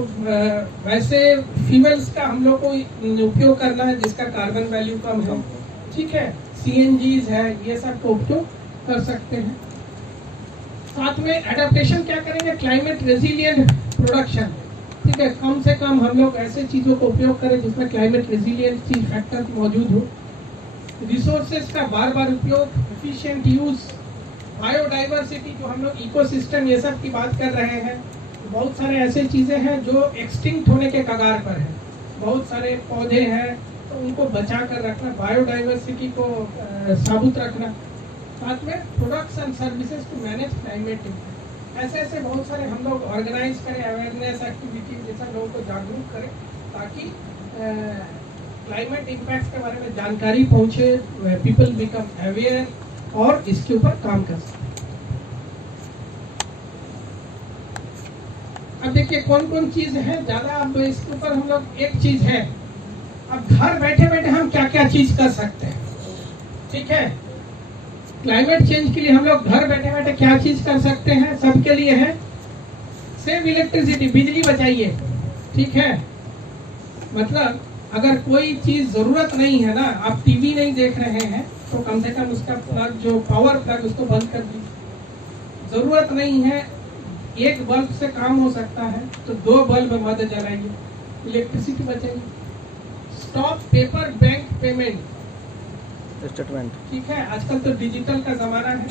वैसे फ्यूल्स का हम लोग को उपयोग करना है जिसका कार्बन वैल्यू कम है, ठीक है। CNGs है, ये सब को उपयोग कर सकते हैं। साथ में एडेप्टेशन क्या करेंगे, क्लाइमेट रेजिलिएंट प्रोडक्शन, ठीक है। कम से कम हम लोग ऐसे चीजों को उपयोग करें जिसमें क्लाइमेट रेजिलिएंट फैक्टर मौजूद हो। रिसोर्सेज का बार बार उपयोग, एफिशिएंट यूज, बायोडाइवर्सिटी, जो हम लोग इकोसिस्टम ये सब की बात कर रहे हैं, बहुत सारे ऐसे चीजें हैं जो एक्सटिंक्ट होने के कगार पर है। बहुत सारे पौधे हैं तो उनको बचा कर रखना, बायोडाइवर्सिटी को साबुत रखना। साथ में products and services to manage climate impact, ऐसे ऐसे बहुत सारे हम लोग ऑर्गेनाइज करें, अवेयरनेस एक्टिविटीज, ये सब लोगों को जागरूक करें ताकि क्लाइमेट इम्पैक्ट के बारे में जानकारी पहुंचे, पीपल बिकम अवेयर और इसके ऊपर काम कर सकें। अब देखिए कौन कौन चीज है ज्यादा, अब इसके ऊपर हम लोग एक चीज है, अब घर बैठे बैठे हम क्या क्या चीज कर सकते हैं, ठीक है। क्लाइमेट चेंज के लिए हम लोग घर बैठे बैठे क्या चीज कर सकते हैं, सबके लिए है, सेव इलेक्ट्रिसिटी, बिजली बचाइए, ठीक है। मतलब अगर कोई चीज जरूरत नहीं है ना, आप टीवी नहीं देख रहे हैं तो कम से कम उसका प्लग, जो पावर प्लग, उसको बंद कर दीजिए। जरूरत नहीं है, एक बल्ब से काम हो सकता है तो 2 बल्ब मत जलाइए, इलेक्ट्रिसिटी बचाइए। Stop paper bank payment, statement, ठीक है। आजकल तो डिजिटल का जमाना है,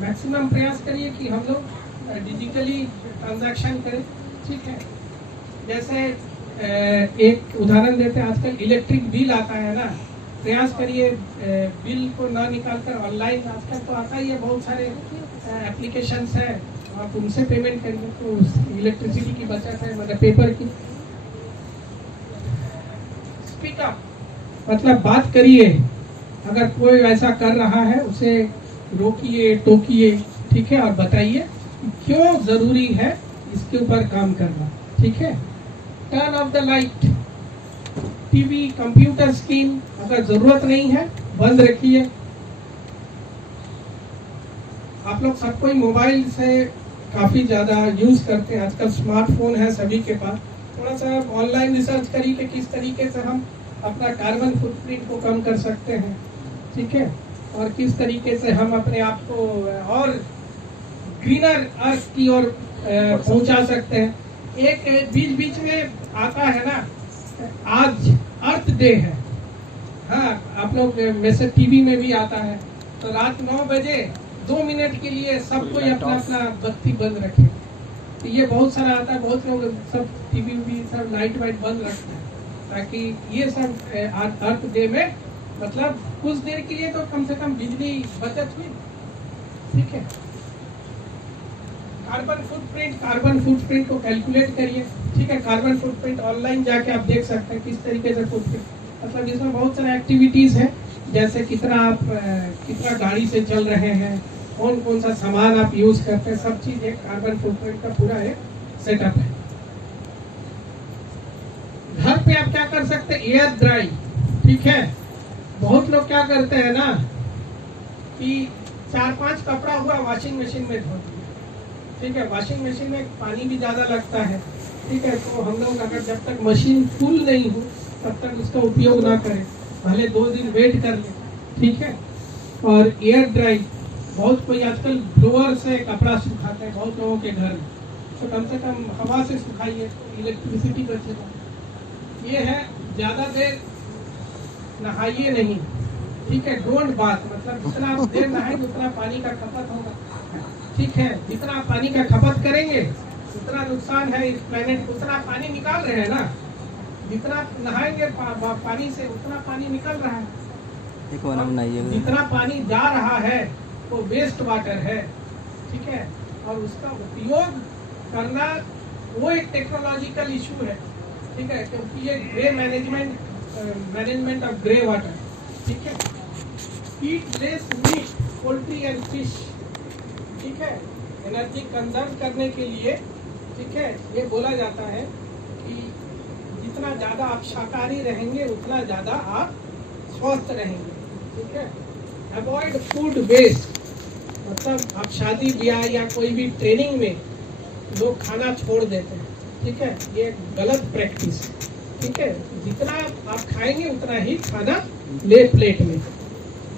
मैक्सिमम प्रयास करिए कि हम लोग डिजिटली ट्रांजैक्शन करें, ठीक है। जैसे एक उदाहरण देते हैं, आजकल इलेक्ट्रिक बिल आता है ना, प्रयास करिए बिल को ना निकाल कर ऑनलाइन, आजकल तो आता ही है, बहुत सारे एप्लीकेशंस है, आप उनसे पेमेंट करिए, तो इलेक्ट्रिसिटी की बचत है, मतलब पेपर की। स्पीक अप, मतलब बात करिए, अगर कोई ऐसा कर रहा है उसे रोकिए, टोकिए, ठीक है, और बताइए क्यों जरूरी है इसके ऊपर काम करना, ठीक है। Turn off the light, TV, computer screen अगर जरूरत नहीं है बंद रखिए। आप लोग सब कोई मोबाइल से काफी ज्यादा यूज करते हैं, आजकल स्मार्टफोन है सभी के पास। थोड़ा सा ऑनलाइन रिसर्च करिए कि किस तरीके से हम अपना कार्बन फुटप्रिंट को कम कर सकते हैं, ठीक है, और किस तरीके से हम अपने आप को और ग्रीनर अर्थ की ओर पहुंचा सकते हैं। एक बीच बीच में आता है ना, आज अर्थ डे है, हाँ, आप लोग में से टीवी में भी आता है, तो रात 9 बजे 2 मिनट के लिए सब कोई अपना अपना बत्ती बंद रखे। तो ये बहुत सारा आता है, बहुत लोग सब टीवी भी सब लाइट वाइट बंद रखते हैं, ताकि ये सब अर्थ डे में मतलब कुछ देर के लिए तो कम से कम बिजली बचत हुई, ठीक है। कार्बन फुटप्रिंट को कैलकुलेट करिए, ठीक है। कार्बन फुटप्रिंट ऑनलाइन जाके आप देख सकते हैं किस तरीके से फुटप्रिंट, मतलब इसमें बहुत सारे एक्टिविटीज है, जैसे कितना आप कितना गाड़ी से चल रहे हैं, कौन कौन सा सामान आप यूज करते हैं, सब चीज एक कार्बन फुटप्रिंट का पूरा एक सेटअप है। घर पे आप क्या कर सकते हैं, एयर ड्राई, ठीक है। बहुत लोग क्या करते हैं ना कि 4-5 कपड़ा हुआ वॉशिंग मशीन में धो दिया, ठीक है। वॉशिंग मशीन में पानी भी ज्यादा लगता है, ठीक है। तो हम लोग अगर जब तक मशीन फुल नहीं हो तब तक उसका उपयोग ना करें, पहले 2 दिन वेट कर ले, ठीक है। और एयर ड्राई, बहुत कोई आजकल ब्लोअर से कपड़ा सुखाते हैं बहुत लोगों के घर में, तो कम से कम हवा से सुखाइए, इलेक्ट्रिसिटी बचेगा। ये है ज्यादा देर नहाइए नहीं, ठीक है। डोंट बात, मतलब जितना आप देर नहाएंगे उतना पानी का खपत होगा, ठीक है। जितना पानी का खपत करेंगे उतना नुकसान है इस प्लेनेट, उतना पानी निकाल रहे हैं ना, जितना नहाएंगे पानी से उतना पानी निकल रहा है, जितना पानी जा रहा है वो वेस्ट वाटर है, ठीक है। और उसका उपयोग करना वो एक टेक्नोलॉजिकल इशू है, ठीक है, क्योंकि ये grey management of grey water, ठीक है। Eat less meat, poultry and fish, ठीक है, एनर्जी कंजर्व करने के लिए, ठीक है। ये बोला जाता है कि जितना ज्यादा आप शाकाहारी रहेंगे उतना ज्यादा आप स्वस्थ रहेंगे, ठीक है। अवॉइड फूड वेस्ट, मतलब आप शादी ब्याह या कोई भी ट्रेनिंग में लोग खाना छोड़ देते हैं, ठीक है, ये गलत प्रैक्टिस, ठीक है। जितना आप खाएंगे उतना ही खाना ले प्लेट में।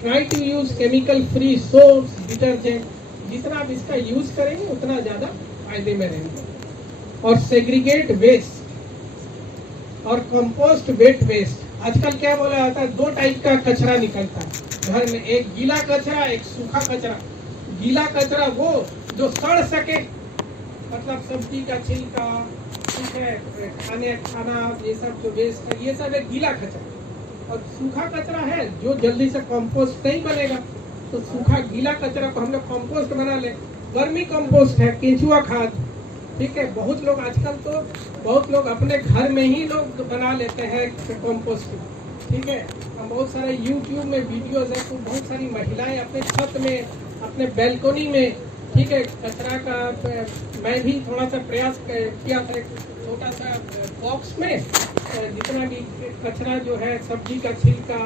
Try to use chemical free soaps, detergent, जितना आप इसका यूज करेंगे उतना ज्यादा फायदे में रहेंगे। और सेग्रीगेट वेस्ट और कंपोस्ट वेट वेस्ट। आजकल क्या बोला जाता है, 2 टाइप का कचरा निकलता है घर में, एक गीला कचरा, एक सूखा कचरा। गीला कचरा वो जो सड़ सके, मतलब सब्जी का छिलका, ठीक है, खाना ये सब जो वेस्ट है, ये सब एक गीला कचरा। और सूखा कचरा है जो जल्दी से कंपोस्ट नहीं बनेगा, तो सूखा गीला कचरा को हम लोग कंपोस्ट बना ले। वर्मी कंपोस्ट है, केंचुआ खाद, ठीक है। बहुत लोग आजकल तो बहुत लोग अपने घर में ही लोग बना लेते हैं कंपोस्ट, ठीक है। हम बहुत सारे यूट्यूब में वीडियोस है, तो बहुत सारी महिलाएं अपने छत में, अपने बैल्कोनी में, ठीक है, कचरा का मैं भी थोड़ा सा प्रयास किया था, छोटा सा बॉक्स में जितना भी कचरा जो है, सब्जी का छिलका,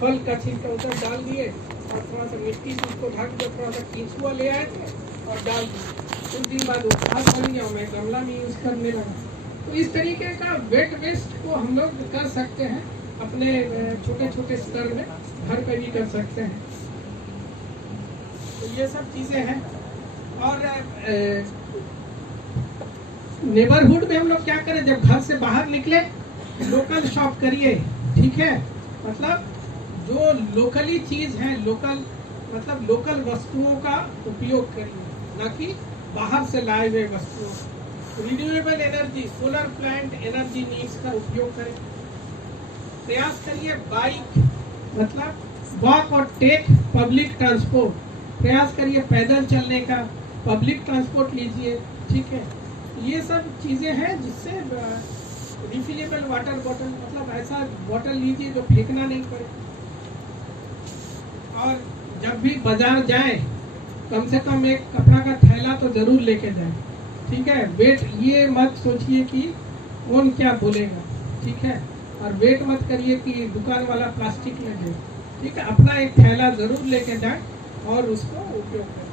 फल का छिलका, उधर डाल दिए और थोड़ा सा मिट्टी से उसको ढक के थोड़ा सा केंचुआ ले आए थे और डाल दिए। कुछ दिन बाद वो खाद बन गया, मैं गमला में यूज करने लगा। तो इस तरीके का वेट वेस्ट को हम लोग कर सकते हैं, अपने छोटे छोटे स्तर में घर पे भी कर सकते हैं। तो ये सब चीजें हैं। और नेबरहुड में हम लोग क्या करें, जब घर से बाहर निकले लोकल शॉप करिए, ठीक है। मतलब जो लोकली चीज है, लोकल मतलब लोकल वस्तुओं का उपयोग करिए, ना कि बाहर से लाए हुए वस्तुओं। Renewable energy, solar plant energy needs का उपयोग करें। प्रयास करिए बाइक मतलब वॉक और टेक पब्लिक ट्रांसपोर्ट, प्रयास करिए पैदल चलने का, पब्लिक ट्रांसपोर्ट लीजिए, ठीक है। ये सब चीज़ें हैं जिससे रिफिलेबल वाटर बॉटल, मतलब ऐसा बॉटल लीजिए जो फेंकना नहीं पड़े। और जब भी बाजार जाएं कम से कम एक कपड़ा का थैला तो जरूर लेके जाएं, ठीक है। वेट ये मत सोचिए कि कौन क्या बोलेगा, ठीक है। और वेट मत करिए कि दुकान वाला प्लास्टिक ले दे, ठीक है। अपना एक थैला जरूर लेके जाएं और उसको उपयोग करें।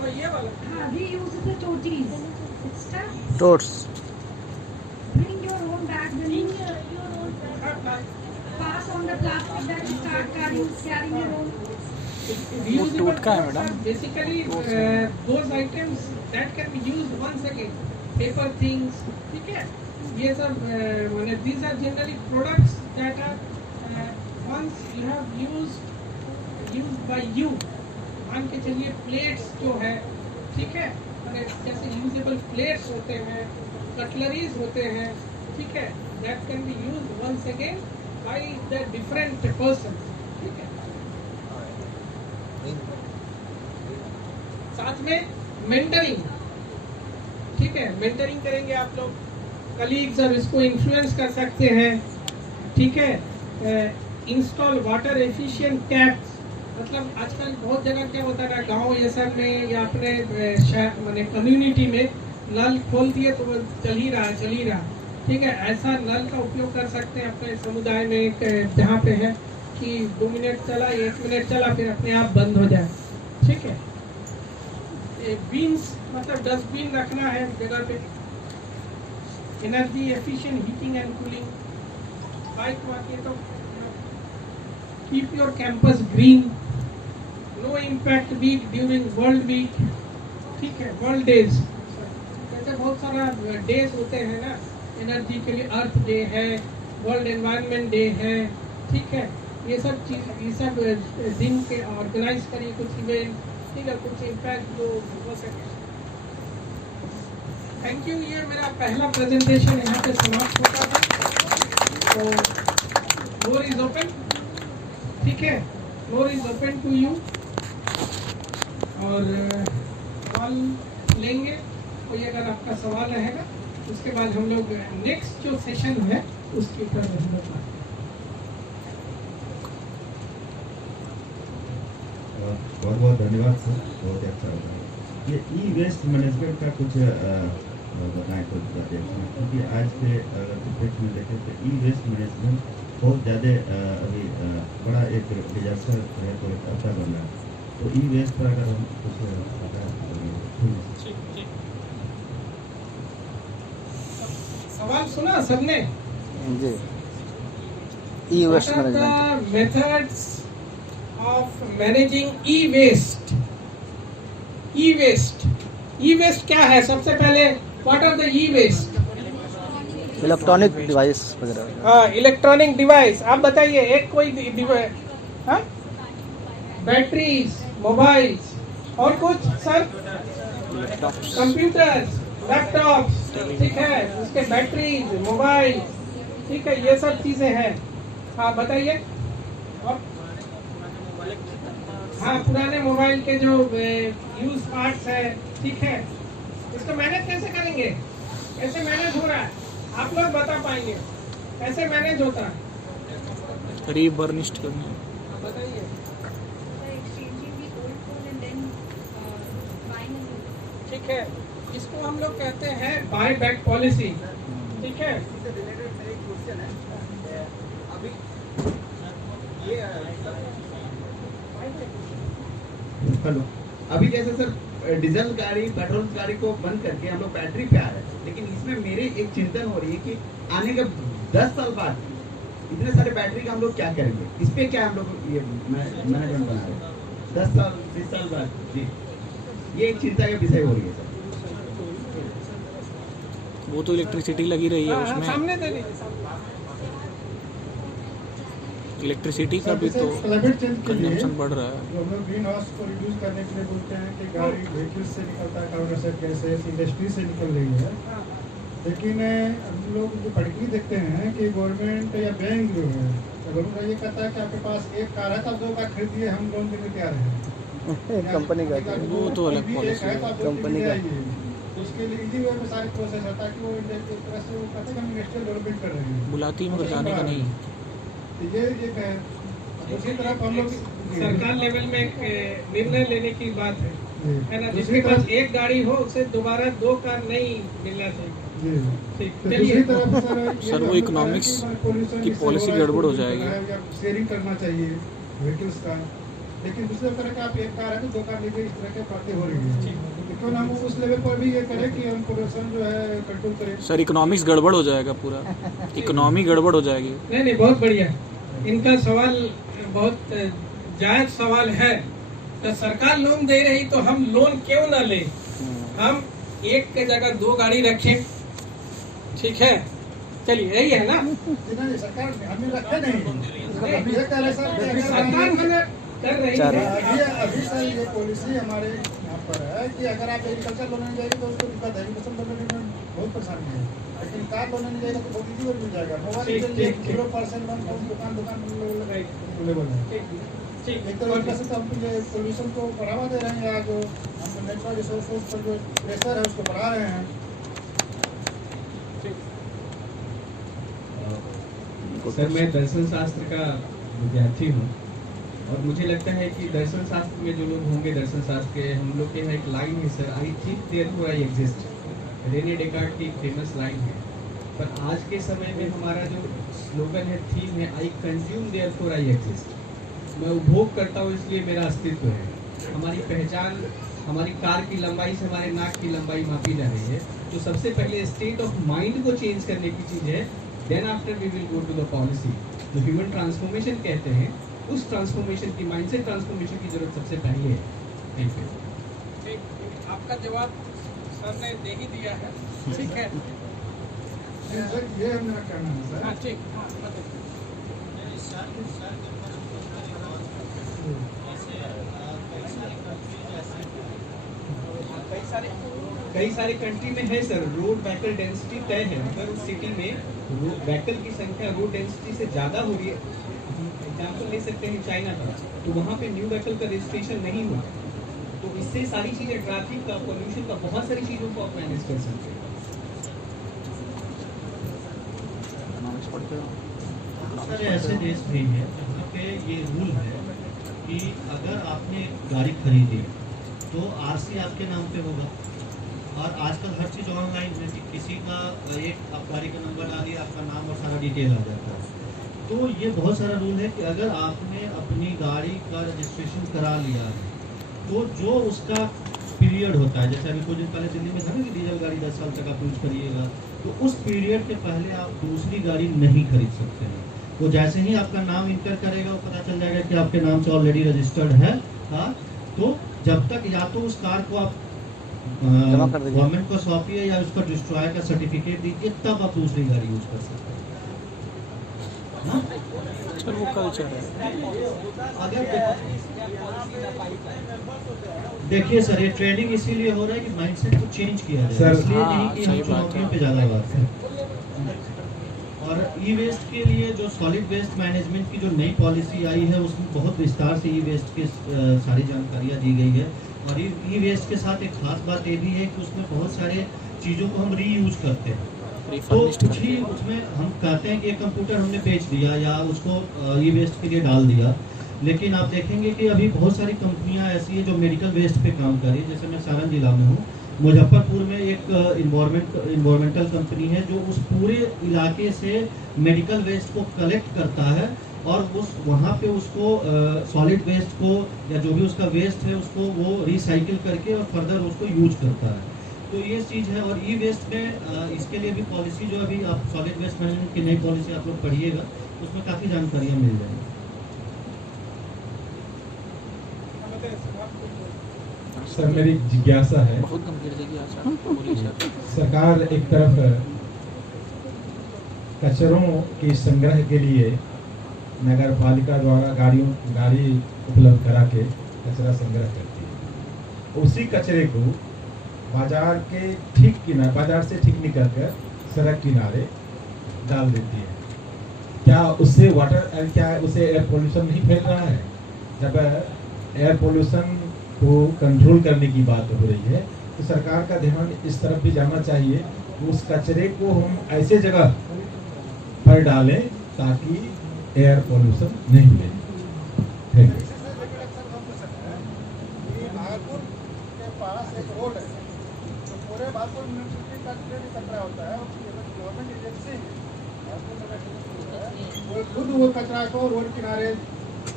तो ये वाला हाँ, reuse the totes. It's tough. टोट्स Bring your own bag. Then you pass on the plastic that you start carrying your own. टूट का है madam? Basically those items that can be used once again, paper things, ठीक है। ये सब माने these are generally products that are once you have used by you। मान के चलिए प्लेट्स जो है, ठीक है, माने जैसे यूजेबल प्लेट्स होते हैं, कटलरीज होते हैं, ठीक है, that can be used once again by the different person, ठीक है। साथ में मेंटरिंग, ठीक है, मेंटरिंग करेंगे आप लोग, कलीग्स और इसको इन्फ्लुएंस कर सकते हैं, ठीक है। इंस्टॉल वाटर एफिशिएंट टैप्स, मतलब आजकल बहुत जगह क्या होता है ना, गांव ये सब में या अपने माने कम्युनिटी में नल खोल दिए तो वो चल ही रहा, ठीक है। ऐसा नल का उपयोग कर सकते हैं अपने समुदाय में, जहाँ पे है कि 2 मिनट चला, 1 मिनट चला, फिर अपने आप बंद हो जाए, ठीक है। बीन्स मतलब डस्टबिन रखना है जगह पे। Energy efficient heating and cooling, bike walk to keep your campus green, no impact week during world week, ठीक है, वर्ल्ड डेज, जैसे बहुत सारा डेज होते हैं ना एनर्जी के लिए, अर्थ डे है, वर्ल्ड एनवायरनमेंट डे है, ठीक है। ये सब चीज, ये सब दिन के ऑर्गेनाइज करिए कुछ इवेंट, ठीक है, कुछ इम्पैक्ट जो हो सके। Thank you. ये मेरा पहला प्रेजेंटेशन यहाँ पे समाप्त होता था, तो फ्लोर इज ओपन, ठीक है, floor is open to you. और सवाल लेंगे, कोई अगर आपका सवाल रहेगा, उसके बाद हम लोग नेक्स्ट जो सेशन है उसके ऊपर हम लोग बात। बहुत बहुत धन्यवाद सर, बहुत अच्छा लगा। ये ई वेस्ट मैनेजमेंट का कुछ बताएं कुछ बातें, क्योंकि आज के अगर में देखें तो ई वेस्ट मैनेजमेंट बहुत ज़्यादा अभी बड़ा एक डिजास्टर है, तो एक आपदा बन रहा है। तो ई वेस्ट पर अगर हम कुछ सवाल सुना सबने? जी, e waste management, methods of managing e waste. E waste क्या है? सबसे पहले what are the e waste? Electronic device वगैरह। हाँ, इलेक्ट्रॉनिक डिवाइस। आप बताइए एक कोई डिवाइस, हाँ, बैटरीज, मोबाइल्स और कुछ सर, कंप्यूटर्स, लैपटॉप्स, ठीक है, उसके बैटरीज, मोबाइल, ठीक है, ये सब चीजें हैं। हाँ बताइए। और हाँ, पुराने मोबाइल के जो यूज पार्ट्स है, ठीक है, इसको मैनेज कैसे करेंगे? कैसे मैनेज हो रहा है? आप लोग बता पाएंगे कैसे मैनेज होता है? रीबर्निश्ड करना, बताइए। ठीक है, इसको हम लोग कहते हैं बाय बैक पॉलिसी, ठीक है। अभी ये हेलो, अभी जैसे सर डीजल गाड़ी, पेट्रोल गाड़ी को बंद करके हम लोग बैटरी पे आ रहे हैं, लेकिन इसमें मेरे एक चिंतन हो रही है कि आने के 10 साल बाद इतने सारे बैटरी का हम लोग क्या करेंगे? इस पे क्या हम लोग ये मैनेजमेंट बना रहे हैं 10 साल 20 साल बाद? जी, ये एक चिंता का विषय हो रही है सर। वो तो इलेक्ट्रिसिटी लगी रही है उसमें, सामने दे दीजिए। इलेक्ट्रिसिटी का भी तो क्लाइमेट चेंज के लिए कंजम्पशन बढ़ रहा है। जो हम लोग ग्रीन हाउस को रिड्यूस करने के लिए बोलते हैं कि गाड़ी व्हीकल्स से निकलता है कार्बन डाइऑक्साइड गैसेस इंडस्ट्री से निकल रही है, लेकिन हम लोग जो पढ़ी देखते हैं कि गवर्नमेंट या बैंक जो है गवर्नमेंट ये कहता है कि आपके पास एक कार है तो आप 2 कार खरीदिए, हम लोन देने तैयार हैं। कंपनी का वो तो अलग पॉलिसी है। कंपनी का उसके लिए इजी वे में सारी प्रोसेस होता है कि वो एक तरह से वो कहते हैं कि हम इंडस्ट्रियल डेवलपमेंट कर रहे हैं, बुलाती है मगर जाने का नहीं। तो ये एक है। दूसरी तरफ हम लोग सरकार लेवल में एक निर्णय लेने की बात है ना, दूसरी जिसके तरफ पास एक गाड़ी हो उसे दोबारा 2 कार नहीं मिलना चाहिए। ठीक, तो चलिए। दूसरी तरफ सर, वो इकोनॉमिक्स की पॉलिसी गड़बड़ हो जाएगी। शेयरिंग करना चाहिए व्हीकल्स का, लेकिन दूसरे तरह का आप एक कार है तो 2 कार लीजिए, इस तरह की बातें हो रही है। तो क्यों ना हम उस लेवल पर भी ये करें कि हम पोल्यूशन जो है कंट्रोल करें। सर इकोनॉमिक्स गड़बड़ हो जाएगा, पूरा इकोनॉमी गड़बड़ हो जाएगी। नहीं, बहुत बढ़िया। इनका सवाल बहुत जायज सवाल है। तो सरकार लोन दे रही तो हम लोन क्यों ना ले, हम एक के जगह 2 गाड़ी रखें। ठीक है, चलिए यही है ना। सरकार हमें रखे नहीं, हम ये कह रहे सर कि अगर सरकार मना कर रही है। अभी सर ये पॉलिसी हमारे यहाँ पर है कि अगर आप एग्रीकल्चर लोन लेने जाएंगे तो उसको दिक्कत है, एग्रीकल्चर लोन लेने में बहुत परेशानी है, लेकिन कार लोन लेने जाएगा तो बहुत इजी मिल जाएगा। मोबाइल 0% दुकान लेवल है। एक तरीके से तो हम ये पोल्यूशन को बढ़ावा दे रहे हैं, या जो हम नेचुरल रिसोर्सेज पर जो प्रेशर है उसको बढ़ा रहे हैं। सर मैं दर्शन शास्त्र का विद्यार्थी हूँ और मुझे लगता है कि दर्शन शास्त्र में जो लोग होंगे दर्शन शास्त्र के, हम लोग के यहाँ एक लाइन है sir, I think therefore I exist. René Descartes की फेमस लाइन है, पर आज के समय में हमारा जो स्लोगन है, थीम है, I consume therefore I exist. मैं उपभोग करता हूँ इसलिए मेरा अस्तित्व है। हमारी पहचान हमारी कार की लंबाई से हमारे नाक की लंबाई मापी जा रही है, तो सबसे पहले स्टेट ऑफ माइंड को चेंज करने की चीज़ है। Then after we will go to the policy. जो ह्यूमन ट्रांसफॉर्मेशन कहते हैं, उस ट्रांसफॉर्मेशन की, माइंडसेट ट्रांसफॉर्मेशन की जरूरत सबसे पहले है। Thank you. ठीक, आपका जवाब सर ने दे ही दिया है। ठीक है, ये मेरा कहना है सर। हाँ ठीक, हाँ बताइए। कई सारे कंट्री में है सर, रोड व्हीकल डेंसिटी तय है। अगर उस सिटी में व्हीकल की संख्या रोड डेंसिटी से ज़्यादा हो रही है, एग्जाम्पल ले सकते हैं चाइना का, तो वहाँ पे न्यू व्हीकल का रजिस्ट्रेशन नहीं हुआ। तो इससे सारी चीज़ें, ट्रैफिक का, पोल्यूशन का, बहुत सारी चीज़ों को आप मैनेज कर सकते हैं। सारे ऐसे देश भी हैं जहाँ पे ये रूल है कि अगर आपने गाड़ी खरीदी तो आरसी आपके नाम पे होगा, और आजकल हर चीज़ ऑनलाइन है कि किसी का एक आप गाड़ी का नंबर डालिए, आपका नाम और सारा डिटेल आ जाता है। तो ये बहुत सारा रूल है कि अगर आपने अपनी गाड़ी का रजिस्ट्रेशन करा लिया है तो जो उसका पीरियड होता है, जैसे अभी कुछ दिन पहले दिल्ली में था ना कि डीजल गाड़ी 10 साल तक आप यूज करिएगा, तो उस पीरियड के पहले आप दूसरी गाड़ी नहीं खरीद सकते हैं। वो जैसे ही आपका नाम इंटर करेगा, वो पता चल जाएगा कि आपके नाम से ऑलरेडी रजिस्टर्ड है कार, तो जब तक या तो उस कार को आप गवर्नमेंट को सौंपिए या उसका डिस्ट्रॉय का सर्टिफिकेट दीजिए, तब आप दूसरी गाड़ी यूज कर सकते हैं। सर वो कल्चर है। अगर देखिए सर, ये ट्रेडिंग इसीलिए हो रहा है कि माइंडसेट को चेंज किया जाए, इसलिए नहीं कि हम चुनौतियों पे ज़्यादा बात करें। और ई वेस्ट के लिए जो सॉलिड वेस्ट मैनेजमेंट की जो नई पॉलिसी आई है, उसमें बहुत विस्तार से ई वेस्ट की सारी जानकारियाँ दी गई है। और ई वेस्ट के साथ एक खास बात ये भी है कि उसमें बहुत सारे चीज़ों को हम रीयूज करते हैं। तो कुछ ही उसमें हम कहते हैं कि एक कंप्यूटर हमने बेच दिया या उसको ई वेस्ट के लिए डाल दिया, लेकिन आप देखेंगे कि अभी बहुत सारी कंपनियां ऐसी हैं जो मेडिकल वेस्ट पे काम कर रही है। जैसे मैं सारण जिला में हूँ, मुजफ्फरपुर में एक इन्वायरमेंटल कंपनी है जो उस पूरे इलाके से मेडिकल वेस्ट को कलेक्ट करता है और उस वहाँ पे उसको सॉलिड वेस्ट को या जो भी उसका वेस्ट है उसको वो रिसाइकिल करके और फर्दर उसको यूज करता है। तो ये चीज़ है। और ई वेस्ट में इसके लिए भी पॉलिसी जो अभी आप सॉलिड वेस्ट मैनेजमेंट की नई पॉलिसी आप लोग पढ़िएगा, उसमें काफ़ी जानकारियाँ मिल जाएंगी। सर मेरी जिज्ञासा है, बहुत गंभीर जिज्ञासा, बोलिए सर। सरकार एक तरफ कचरों के संग्रह के लिए नगर पालिका द्वारा गाड़ी उपलब्ध करा के कचरा संग्रह करती है, उसी कचरे को बाजार से ठीक निकल कर सड़क किनारे डाल देती है। क्या उससे एयर पोल्यूशन नहीं फैल रहा है? जब एयर पोल्यूशन को कंट्रोल करने की बात हो रही है तो सरकार का ध्यान इस तरफ भी जाना चाहिए कि उस कचरे को हम ऐसे जगह पर डालें ताकि एयर पोल्यूशन नहीं मिले। Thank you. नागपुर के पास एक रोड है, तो पूरे नागपुर म्यूनिसिपलिटी का जितने भी कचरा होता है गवर्नमेंट एजेंसी वो खुद वो कचरा को रोड किनारे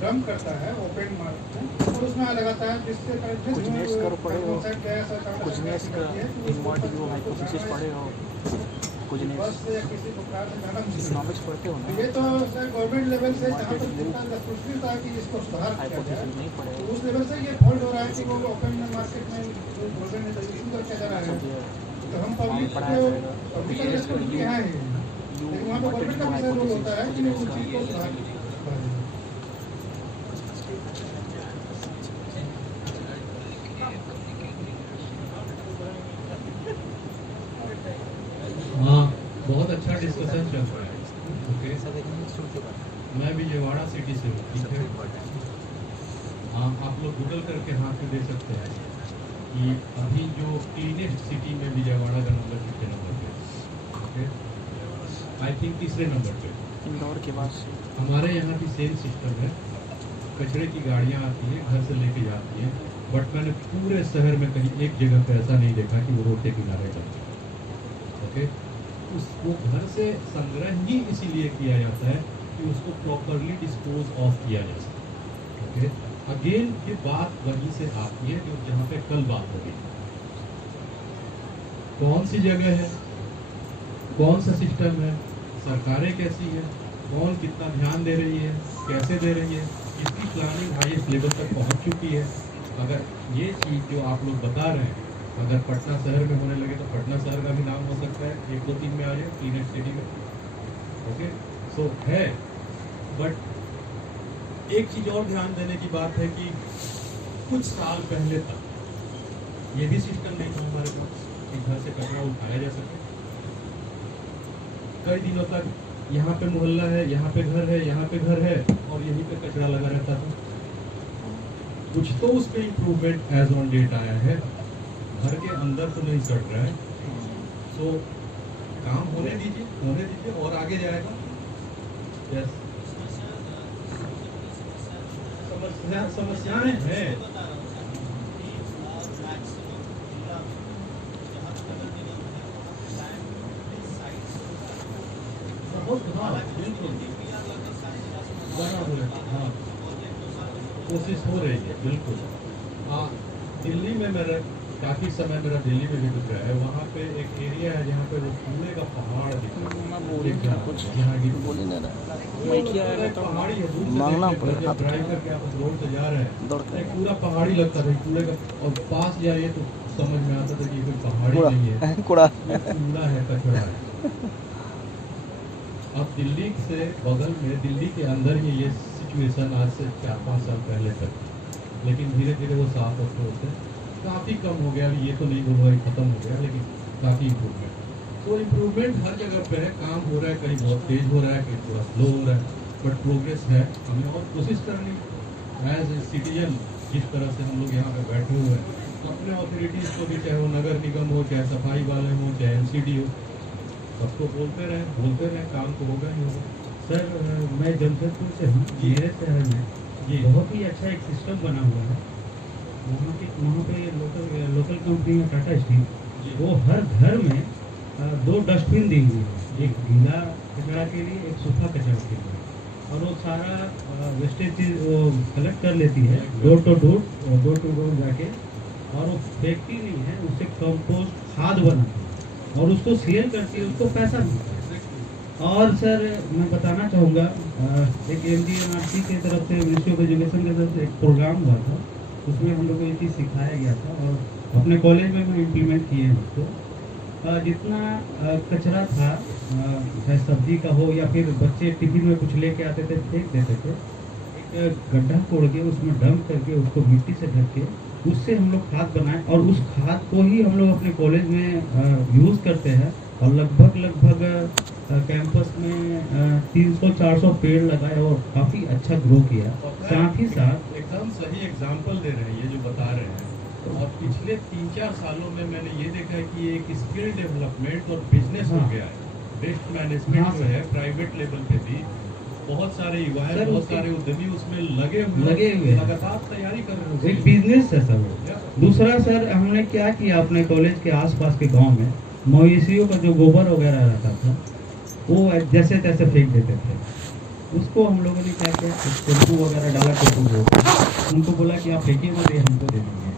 डम करता है ओपन मार्केट में और उसमें लगाता है, जिससे कुछ करो पड़े हो, कुछ इन्वर्ट जो हाइपोथेसिस पढ़े हो, कुछ नॉलेज पढ़ते हो ना। ये तो सर गवर्नमेंट लेवल से जहाँ तक जितना दस्तूरी था कि इसको सुधार किया जाए, नहीं पढ़े तो उस लेवल से ये फॉल्ट हो रहा है कि वो ओपन मार्केट में गवर्नमेंट ने रजिस्ट्रेशन करके जा रहा है, तो हम पब्लिक का रेस्पॉन्सिबिलिटी है, लेकिन वहाँ पर गवर्नमेंट का भी रोल होता है कि उस चीज़ को सुधार। हाँ, बहुत अच्छा डिस्कशन चल रहा है। ओके, मैं विजयवाड़ा सिटी से हूँ, ठीक है। हाँ, आप लोग गूगल करके हाथ में दे सकते हैं कि अभी जो क्लीनेस्ट सिटी में विजयवाड़ा का नंबर कितने नंबर पे? ओके, आई थिंक तीसरे नंबर पे। इंदौर के बाद हमारे यहाँ भी सेम सिस्टम है, कचरे की गाड़ियाँ आती हैं, घर से लेके जाती हैं, बट मैंने पूरे शहर में कहीं एक जगह पे ऐसा नहीं देखा कि वो रोड के किनारे जाते हैं। ओके, उसको घर से संग्रह ही इसीलिए किया जाता है कि उसको प्रॉपरली डिस्पोज ऑफ किया जा सके। ओके, अगेन ये बात वहीं से आती है जो जहाँ पे कल बात हो गई, कौन सी जगह है, कौन सा सिस्टम है, सरकारें कैसी है, कौन कितना ध्यान दे रही है, कैसे दे रही है, इसकी प्लानिंग हाईएस्ट लेवल तक पहुँच चुकी है। अगर ये चीज़ जो आप लोग बता रहे हैं अगर पटना शहर में होने लगे तो पटना शहर का भी नाम हो सकता है, 1 2 3 में आ जाए क्लीनेस्ट सिटी में। ओके, सो है, बट एक चीज और ध्यान देने की बात है कि कुछ साल पहले तक ये भी सिस्टम नहीं था हमारे पास कि घर से कचरा उठाया जा सके। कई दिनों तक यहाँ पे मोहल्ला है, यहाँ पे घर है, यहाँ पे घर है और यहीं पे कचरा लगा रहता था। कुछ तो उस पर इम्प्रूवमेंट एज ऑन डेट आया है, घर के अंदर तो नहीं सड़ रहा है। सो काम होने दीजिए और आगे जाएगा। यस, समस्याएं हैं। हाँ, बिल्कुल, हाँ, कोशिश हो रही है, बिल्कुल। हाँ, दिल्ली में मेरा काफ़ी समय मेरा दिल्ली में भी गुजरा है। वहाँ पे एक एरिया है जहाँ पे वो कूड़े का पहाड़ दिखता है। यहाँ की पहाड़ी है, मांगना पड़ेगा, ड्राइव करके आप रोड से जा रहे हैं, एक पूरा पहाड़ी लगता था कूड़े का, और पास जाइए तो समझ में आता था कि कोई पहाड़ी नहीं है, कूड़ा है, कचरा है। अब दिल्ली से बगल में, दिल्ली के अंदर ही ये सिचुएशन आज से 4-5 साल पहले तक, लेकिन धीरे धीरे वो साफ होते काफ़ी कम हो गया। ये तो नहीं बोलूँगा ख़त्म हो गया, लेकिन काफ़ी इम्प्रूवमेंट। तो इम्प्रूवमेंट हर जगह पे है, काम हो रहा है, कहीं बहुत तेज़ हो रहा है, कहीं थोड़ा स्लो हो रहा है, बट प्रोग्रेस है। हमें और कोशिश करनी एज ए सिटीजन, जिस तरह से हम लोग यहाँ पे बैठे हुए हैं, अपने अथॉरिटीज़ को भी, चाहे वो नगर निगम हो, चाहे सफाई वाले हों, चाहे MCD हो, सबको बोलते रहें, काम तो होगा ही होगा। सर मैं जमशेदपुर से हूँ, मेरे शहर में ये बहुत ही अच्छा एक सिस्टम बना हुआ है। वहाँ पे लोकल कंपनी है टाटा स्टील, वो हर घर में 2 डस्टबिन दी हुई है, एक गीला कचरा के लिए, एक सूखा कचरा के लिए, और वो सारा वेस्टेज चीज वो कलेक्ट कर लेती है, डोर टू डोर जाके और वो फेंकती नहीं है, उससे कंपोस्ट खाद बनाती है और उसको सेल करती है, उसको पैसा मिलता है। और सर मैं बताना चाहूँगा एक MDNRC की तरफ से, मिनिस्ट्री ऑफ एजुकेशन की तरफ से एक प्रोग्राम हुआ था, उसमें हम लोग को ये चीज़ सिखाया गया था और अपने कॉलेज में हम इम्प्लीमेंट किए हैं उसको। जितना कचरा था, चाहे सब्जी का हो या फिर बच्चे टिफिन में कुछ लेके आते थे फेंक देते थे, एक गड्ढा कोड़ के उसमें डंप करके उसको मिट्टी से ढक के उससे हम लोग खाद बनाए और उस खाद को ही हम लोग अपने कॉलेज में यूज़ करते हैं और लगभग कैंपस में 300-400 पेड़ लगाए और काफ़ी अच्छा ग्रो किया। साथ ही साथ एकदम सही एग्जाम्पल दे रहे हैं ये जो बता रहे हैं। और पिछले 3-4 सालों में मैंने ये देखा है कि एक स्किल डेवलपमेंट और बिजनेस हो गया है। वेस्ट मैनेजमेंट जो है प्राइवेट लेवल पे भी बहुत सारे युवा हैं, बहुत सारे उद्यमी उसमें लगे हुए लगातार तैयारी कर रहे हैं। एक बिजनेस है सर। दूसरा सर हमने क्या किया, अपने कॉलेज के आसपास के गांव में मवेशियों का जो गोबर वगैरह रहता था वो जैसे तैसे फेंक देते थे, उसको हम लोगों ने क्या किया, टेम्पू वगैरह डाला, टेम्पू उनको बोला कि आप फेंकिए मत, ये हमको दे देंगे।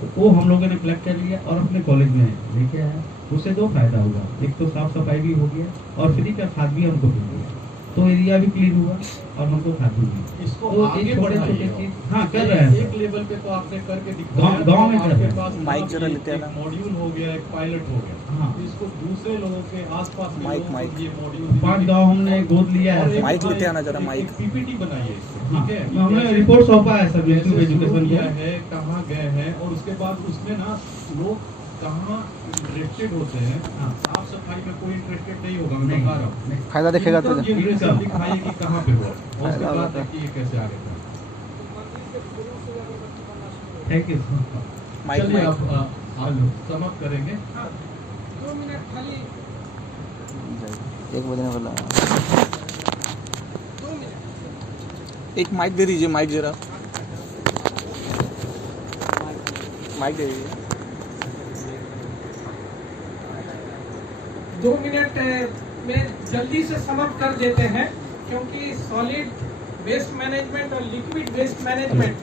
तो वो हम लोगों ने कलेक्ट कर लिया और अपने कॉलेज में लेके आया। उससे 2 फायदा हुआ, एक तो साफ सफाई भी हो गया और फ्री का खाद भी हमको मिल गया, तो एरिया भी क्लीन हुआ और हमको खाद भी मिली। इसको तो आगे छोटे बढ़ाइए। चीज हाँ कर रहे हैं। एक लेवल पे तो आपने करके दिखाया, गांव में कर रहे आपके हैं। पास माइक जरा लेते हैं ना। मॉड्यूल हो गया, एक पायलट हो गया। हाँ। तो इसको दूसरे लोगों के आसपास के लोगों को ये मॉड्यूल 5 गाँव हमने गोद लिया है। माइक लेते आना जरा, माइक। PPT बनाइए इसको, हाँ, ठीक है। हमने रिपोर्ट सौंपा है सब मिनिस्ट्री ऑफ कैसे शुरू एजुकेशन किया को। है, कहाँ गए हैं और उसके बाद उसमें ना लोग कहाँ इंटरेस्टेड होते हैं। साफ सफाई में कोई इंटरेस्टेड नहीं होगा, मैं बता रहा हूँ। फायदा दिखेगा तो ये इंटरेस्ट दिखाइए कि कहाँ पे हुआ और उसके बाद देखिए कैसे आगे बढ़ा। Thank you. चलिए आप समाप्त करेंगे। 2 मिनट खाली, 1 बजने वाला। 2 मिनट। एक माइक दे दीजिए, माइक जरा माइक दे दीजिए। 2 मिनट में जल्दी से समाप्त कर देते हैं क्योंकि सॉलिड वेस्ट मैनेजमेंट और लिक्विड वेस्ट मैनेजमेंट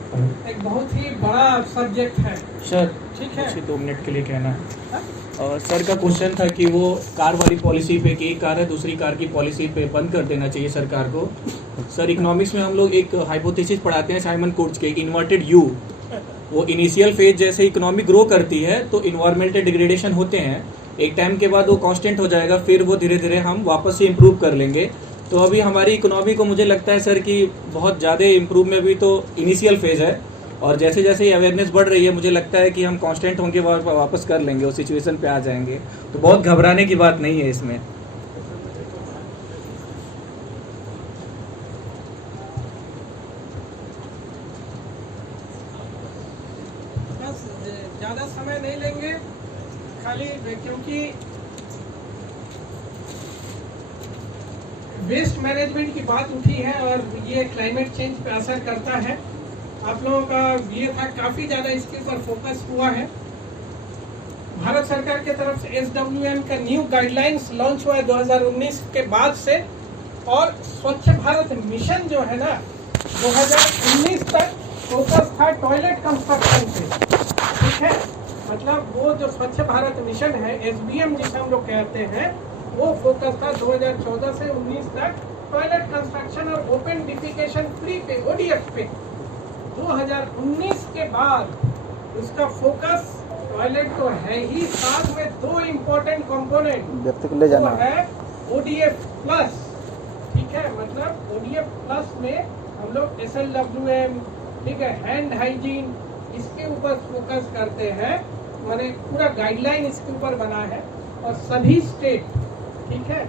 एक बहुत ही बड़ा सब्जेक्ट है। सर ठीक है। मुझे 2 मिनट के लिए कहना है। और सर का क्वेश्चन था कि वो कार वाली पॉलिसी पे, कि एक कार है दूसरी कार की पॉलिसी पे बंद कर देना चाहिए सरकार को। सर इकोनॉमिक्स में हम लोग एक हाइपोथेसिस पढ़ाते हैं साइमन कोट्स के, एक इन्वर्टेड यू। वो इनिशियल फेज जैसे इकोनॉमी ग्रो करती है तो इन्वायरमेंटल डिग्रेडेशन होते हैं, एक टाइम के बाद वो कांस्टेंट हो जाएगा, फिर वो धीरे धीरे हम वापस से इम्प्रूव कर लेंगे। तो अभी हमारी इकोनॉमी को मुझे लगता है सर कि बहुत ज़्यादा इम्प्रूव में भी तो इनिशियल फेज है, और जैसे जैसे अवेयरनेस बढ़ रही है मुझे लगता है कि हम कांस्टेंट होंगे, वापस कर लेंगे, उस सिचुएशन पे आ जाएंगे। तो बहुत घबराने की बात नहीं है इसमें। बस ज़्यादा समय नहीं लेंगे, खाली क्योंकि वेस्ट मैनेजमेंट की बात उठी है और ये क्लाइमेट चेंज पे असर करता है। आप लोगों का ये था, काफ़ी ज़्यादा इसके ऊपर फोकस हुआ है। भारत सरकार की तरफ से SWM का न्यू गाइडलाइंस लॉन्च हुआ है 2019 के बाद से, और स्वच्छ भारत मिशन जो है ना 2019 तक फोकस था टॉयलेट कंस्ट्रक्शन पे। ठीक है, मतलब वो जो स्वच्छ भारत मिशन है SBM जिसे हम लोग कहते हैं, वो फोकस था 2014 से 19 तक टॉयलेट कंस्ट्रक्शन और ओपन डिफिकेशन फ्री पे, ODF पे। 2019 के बाद उसका फोकस टॉयलेट तो है ही, साथ में 2 इम्पोर्टेंट कंपोनेंट ले जाना है ODF प्लस। ठीक है, मतलब ODF प्लस में हम लोग SLWM, ठीक है, हैंड हाइजीन, इसके ऊपर फोकस करते हैं। मैंने पूरा गाइडलाइन इसके ऊपर बना है और सभी स्टेट, ठीक है,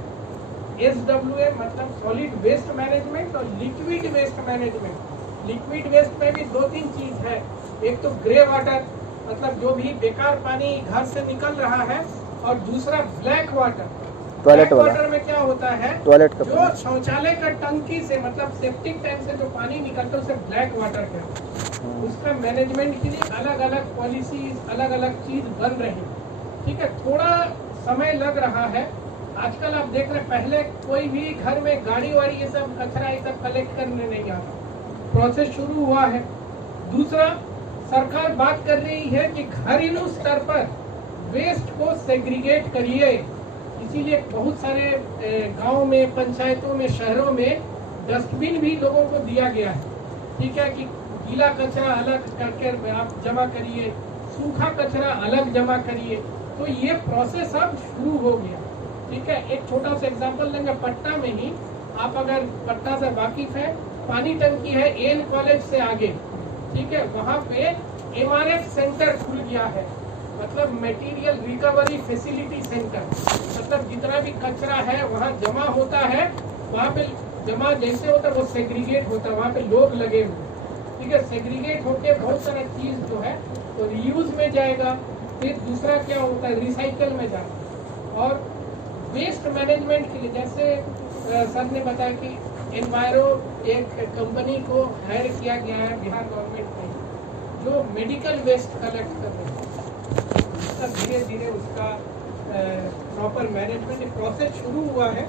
SWM मतलब सॉलिड वेस्ट मैनेजमेंट और liquid waste management. Liquid waste में भी 2-3 चीज है, एक तो ग्रे वाटर मतलब जो भी बेकार पानी घर से निकल रहा है, और दूसरा ब्लैक वाटर। टॉयलेट वाला। वाटर में क्या होता है, टॉयलेट का जो शौचालय का टंकी से मतलब सेप्टिक टैंक से जो पानी निकलता है उसे ब्लैक वाटर कहते हैं। उसका मैनेजमेंट के लिए अलग अलग पॉलिसीज, अलग अलग चीज बन रही है। ठीक है, थोड़ा समय लग रहा है। आजकल आप देख रहे, पहले कोई भी घर में गाड़ी वाड़ी ये सब कचरा ये सब कलेक्ट करने नहीं आता, प्रोसेस शुरू हुआ है। दूसरा, सरकार बात कर रही है कि घरेलू स्तर पर वेस्ट को सेग्रीगेट करिए। इसीलिए बहुत सारे गांव में, पंचायतों में, शहरों में डस्टबिन भी लोगों को दिया गया है। ठीक है कि गीला कचरा अलग करके आप जमा करिए, सूखा कचरा अलग जमा करिए। तो ये प्रोसेस अब शुरू हो गया। ठीक है, एक छोटा सा एग्जांपल लेंगे। पटना में ही, आप अगर पटना से वाकिफ है, पानी टंकी है एन कॉलेज से आगे, ठीक है, वहाँ पे MRF सेंटर खुल गया है, मतलब मटेरियल रिकवरी फैसिलिटी सेंटर। मतलब जितना भी कचरा है वहाँ जमा होता है, वहाँ पे जमा जैसे होता है वो सेग्रीगेट होता है, वहाँ पे लोग लगे हुए। ठीक है, सेग्रीगेट होके बहुत सारा चीज जो है तो रीयूज में जाएगा। फिर दूसरा क्या होता है, रिसाइकल में जाएगा। और वेस्ट मैनेजमेंट के लिए जैसे सर ने बताया कि एनवायरो एक कंपनी को हायर किया गया है बिहार गवर्नमेंट ने, जो मेडिकल वेस्ट कलेक्ट कर रहे हैं। धीरे धीरे उसका प्रॉपर मैनेजमेंट प्रोसेस शुरू हुआ है।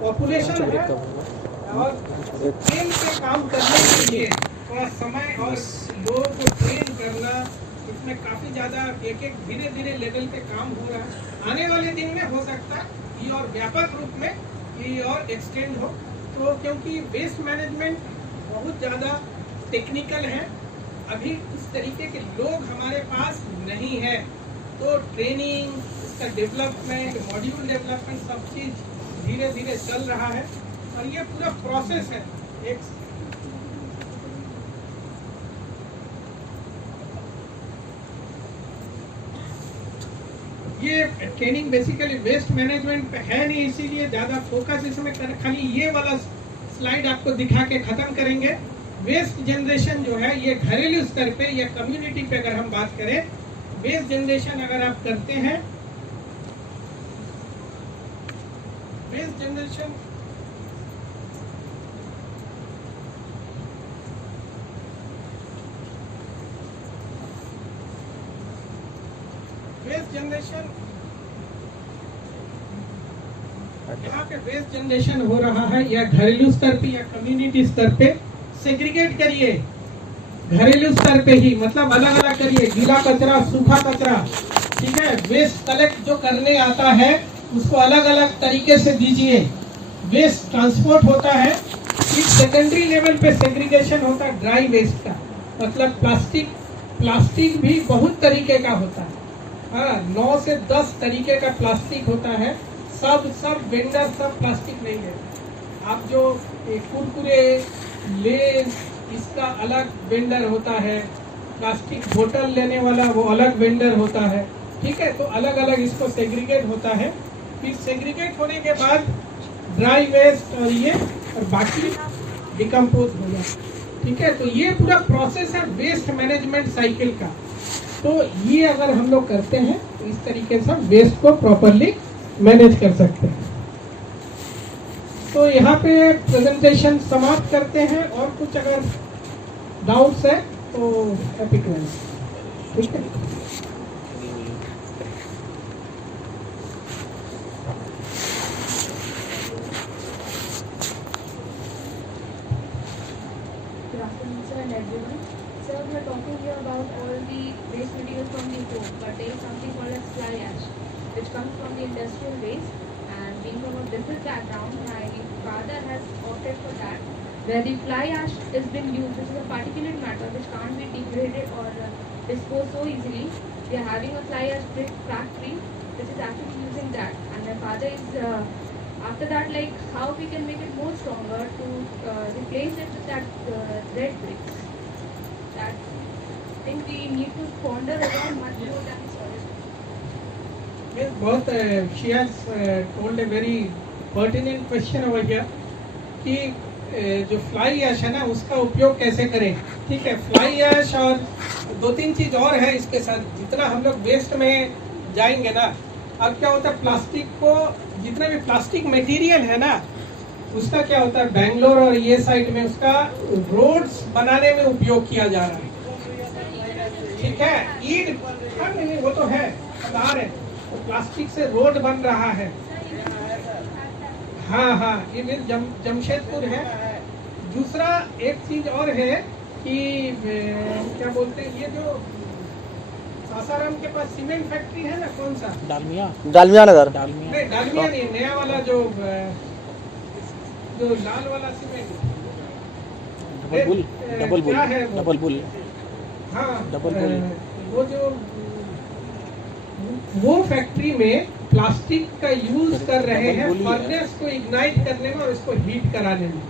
पॉपुलेशन है और स्केल पे काम करने के लिए थोड़ा समय और लोगों को ट्रेन करना, इसमें काफ़ी ज़्यादा एक धीरे धीरे लेवल पे काम हो रहा है। आने वाले दिन में हो सकता है ये और व्यापक रूप में ये और एक्सटेंड हो। तो क्योंकि वेस्ट मैनेजमेंट बहुत ज़्यादा टेक्निकल है, अभी उस तरीके के लोग हमारे पास नहीं है, तो ट्रेनिंग, इसका डेवलपमेंट, मॉड्यूल डेवलपमेंट, सब चीज़ धीरे धीरे चल रहा है। और ये पूरा प्रोसेस है। एक ये ट्रेनिंग बेसिकली वेस्ट मैनेजमेंट पे है नहीं, इसीलिए ज़्यादा फोकस इसमें कर, खाली ये वाला स्लाइड आपको दिखा के ख़त्म करेंगे। वेस्ट जनरेशन जो है ये घरेलू स्तर पे या कम्युनिटी पे अगर हम बात करें, वेस्ट जनरेशन अगर आप करते हैं, वेस्ट जनरेशन यहाँ पे वेस्ट जनरेशन हो रहा है या घरेलू स्तर पे या कम्युनिटी स्तर पे, सेग्रीगेट करिए घरेलू स्तर पे ही, मतलब अलग अलग करिए, गीला कचरा, सूखा कचरा। ठीक है, वेस्ट कलेक्ट जो करने आता है उसको अलग अलग तरीके से दीजिए। वेस्ट ट्रांसपोर्ट होता है, फिर सेकेंडरी लेवल पे सेग्रीगेशन होता है ड्राई वेस्ट का, मतलब प्लास्टिक भी बहुत तरीके का होता है। हाँ, 9 से 10 तरीके का प्लास्टिक होता है। सब वेंडर सब प्लास्टिक नहीं है। आप जो कुरकुरे, लेस, इसका अलग वेंडर होता है, प्लास्टिक बोतल लेने वाला वो अलग वेंडर होता है। ठीक है, तो अलग अलग इसको सेग्रीगेट होता है। फिर सेग्रीगेट होने के बाद ड्राई वेस्ट और ये और बाकी डिकम्पोज हो जाए। ठीक है, तो ये पूरा प्रोसेस है वेस्ट मैनेजमेंट साइकिल का। तो ये अगर हम लोग करते हैं तो इस तरीके से वेस्ट को प्रॉपरली मैनेज कर सकते हैं। तो यहाँ पे प्रेजेंटेशन समाप्त करते हैं, और कुछ अगर डाउट्स है तो हैप्पी टू आंसर। ठीक है, Sir, we are talking here about all the waste materials from the home, but there is something called as fly ash, which comes from the industrial waste. And being from a business background, my father has opted for that, where the fly ash is been used, which is a particulate matter which can't be degraded or disposed so easily. We are having a fly ash brick factory, which is actually using that. And my father is after that, like how we can make it more stronger to replace it with that red bricks. That I think we need to ponder around much more than solid. Yes, बहुत she has told a very pertinent question over here कि जो fly ash है ना उसका उपयोग कैसे करें। ठीक है, फ्लाई ऐश और 2-3 चीज़ और है इसके साथ। जितना हम लोग वेस्ट में जाएंगे ना, अब क्या होता है, प्लास्टिक को, जितना भी प्लास्टिक मटेरियल है ना, उसका क्या होता है, बेंगलोर और ये साइड में उसका रोड्स बनाने में उपयोग किया जा रहा है। ठीक है, ईंट, नहीं वो तो है, बता रहे, तो प्लास्टिक से रोड बन रहा है। हाँ, ये जमशेदपुर है। दूसरा एक चीज और है कि क्या बोलते हैं, ये जो सासाराम के पास सीमेंट फैक्ट्री है ना, कौन सा, डालमिया नगर। नहीं डालमिया नहीं, नया वाला जो लाल वाला सीमेंट, क्या है वो? Double bull. हाँ, डबल बुल। वो फैक्ट्री में प्लास्टिक का यूज कर रहे हैं फर्नेस को इग्नाइट करने में और इसको हीट कराने में,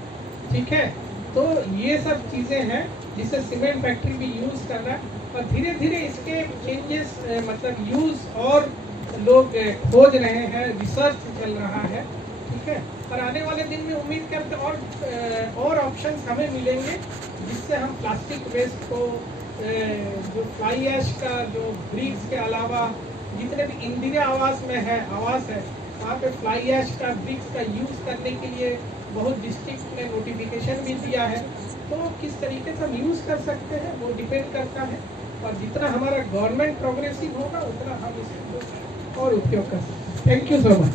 ठीक है। तो ये सब चीजें हैं जिसे सीमेंट फैक्ट्री भी यूज कर रहा है, और धीरे धीरे इसके चेंजेस मतलब यूज और लोग खोज रहे हैं, रिसर्च चल रहा है, ठीक है। और आने वाले दिन में उम्मीद करते और ऑप्शंस हमें मिलेंगे जिससे हम प्लास्टिक वेस्ट को जो फ्लाई ऐश का जो ब्रिक्स के अलावा जितने भी इंदिरा आवास में है, आवास है, वहाँ पे फ्लाई ऐश का ब्रिक्स का यूज करने के लिए बहुत डिस्ट्रिक्ट में नोटिफिकेशन भी दिया है। तो किस तरीके से हम यूज कर सकते हैं वो डिपेंड करता है, और जितना हमारा गवर्नमेंट प्रोग्रेसिव होगा उतना हम इसको और उपयोग कर सकते हैं। Thank you so much.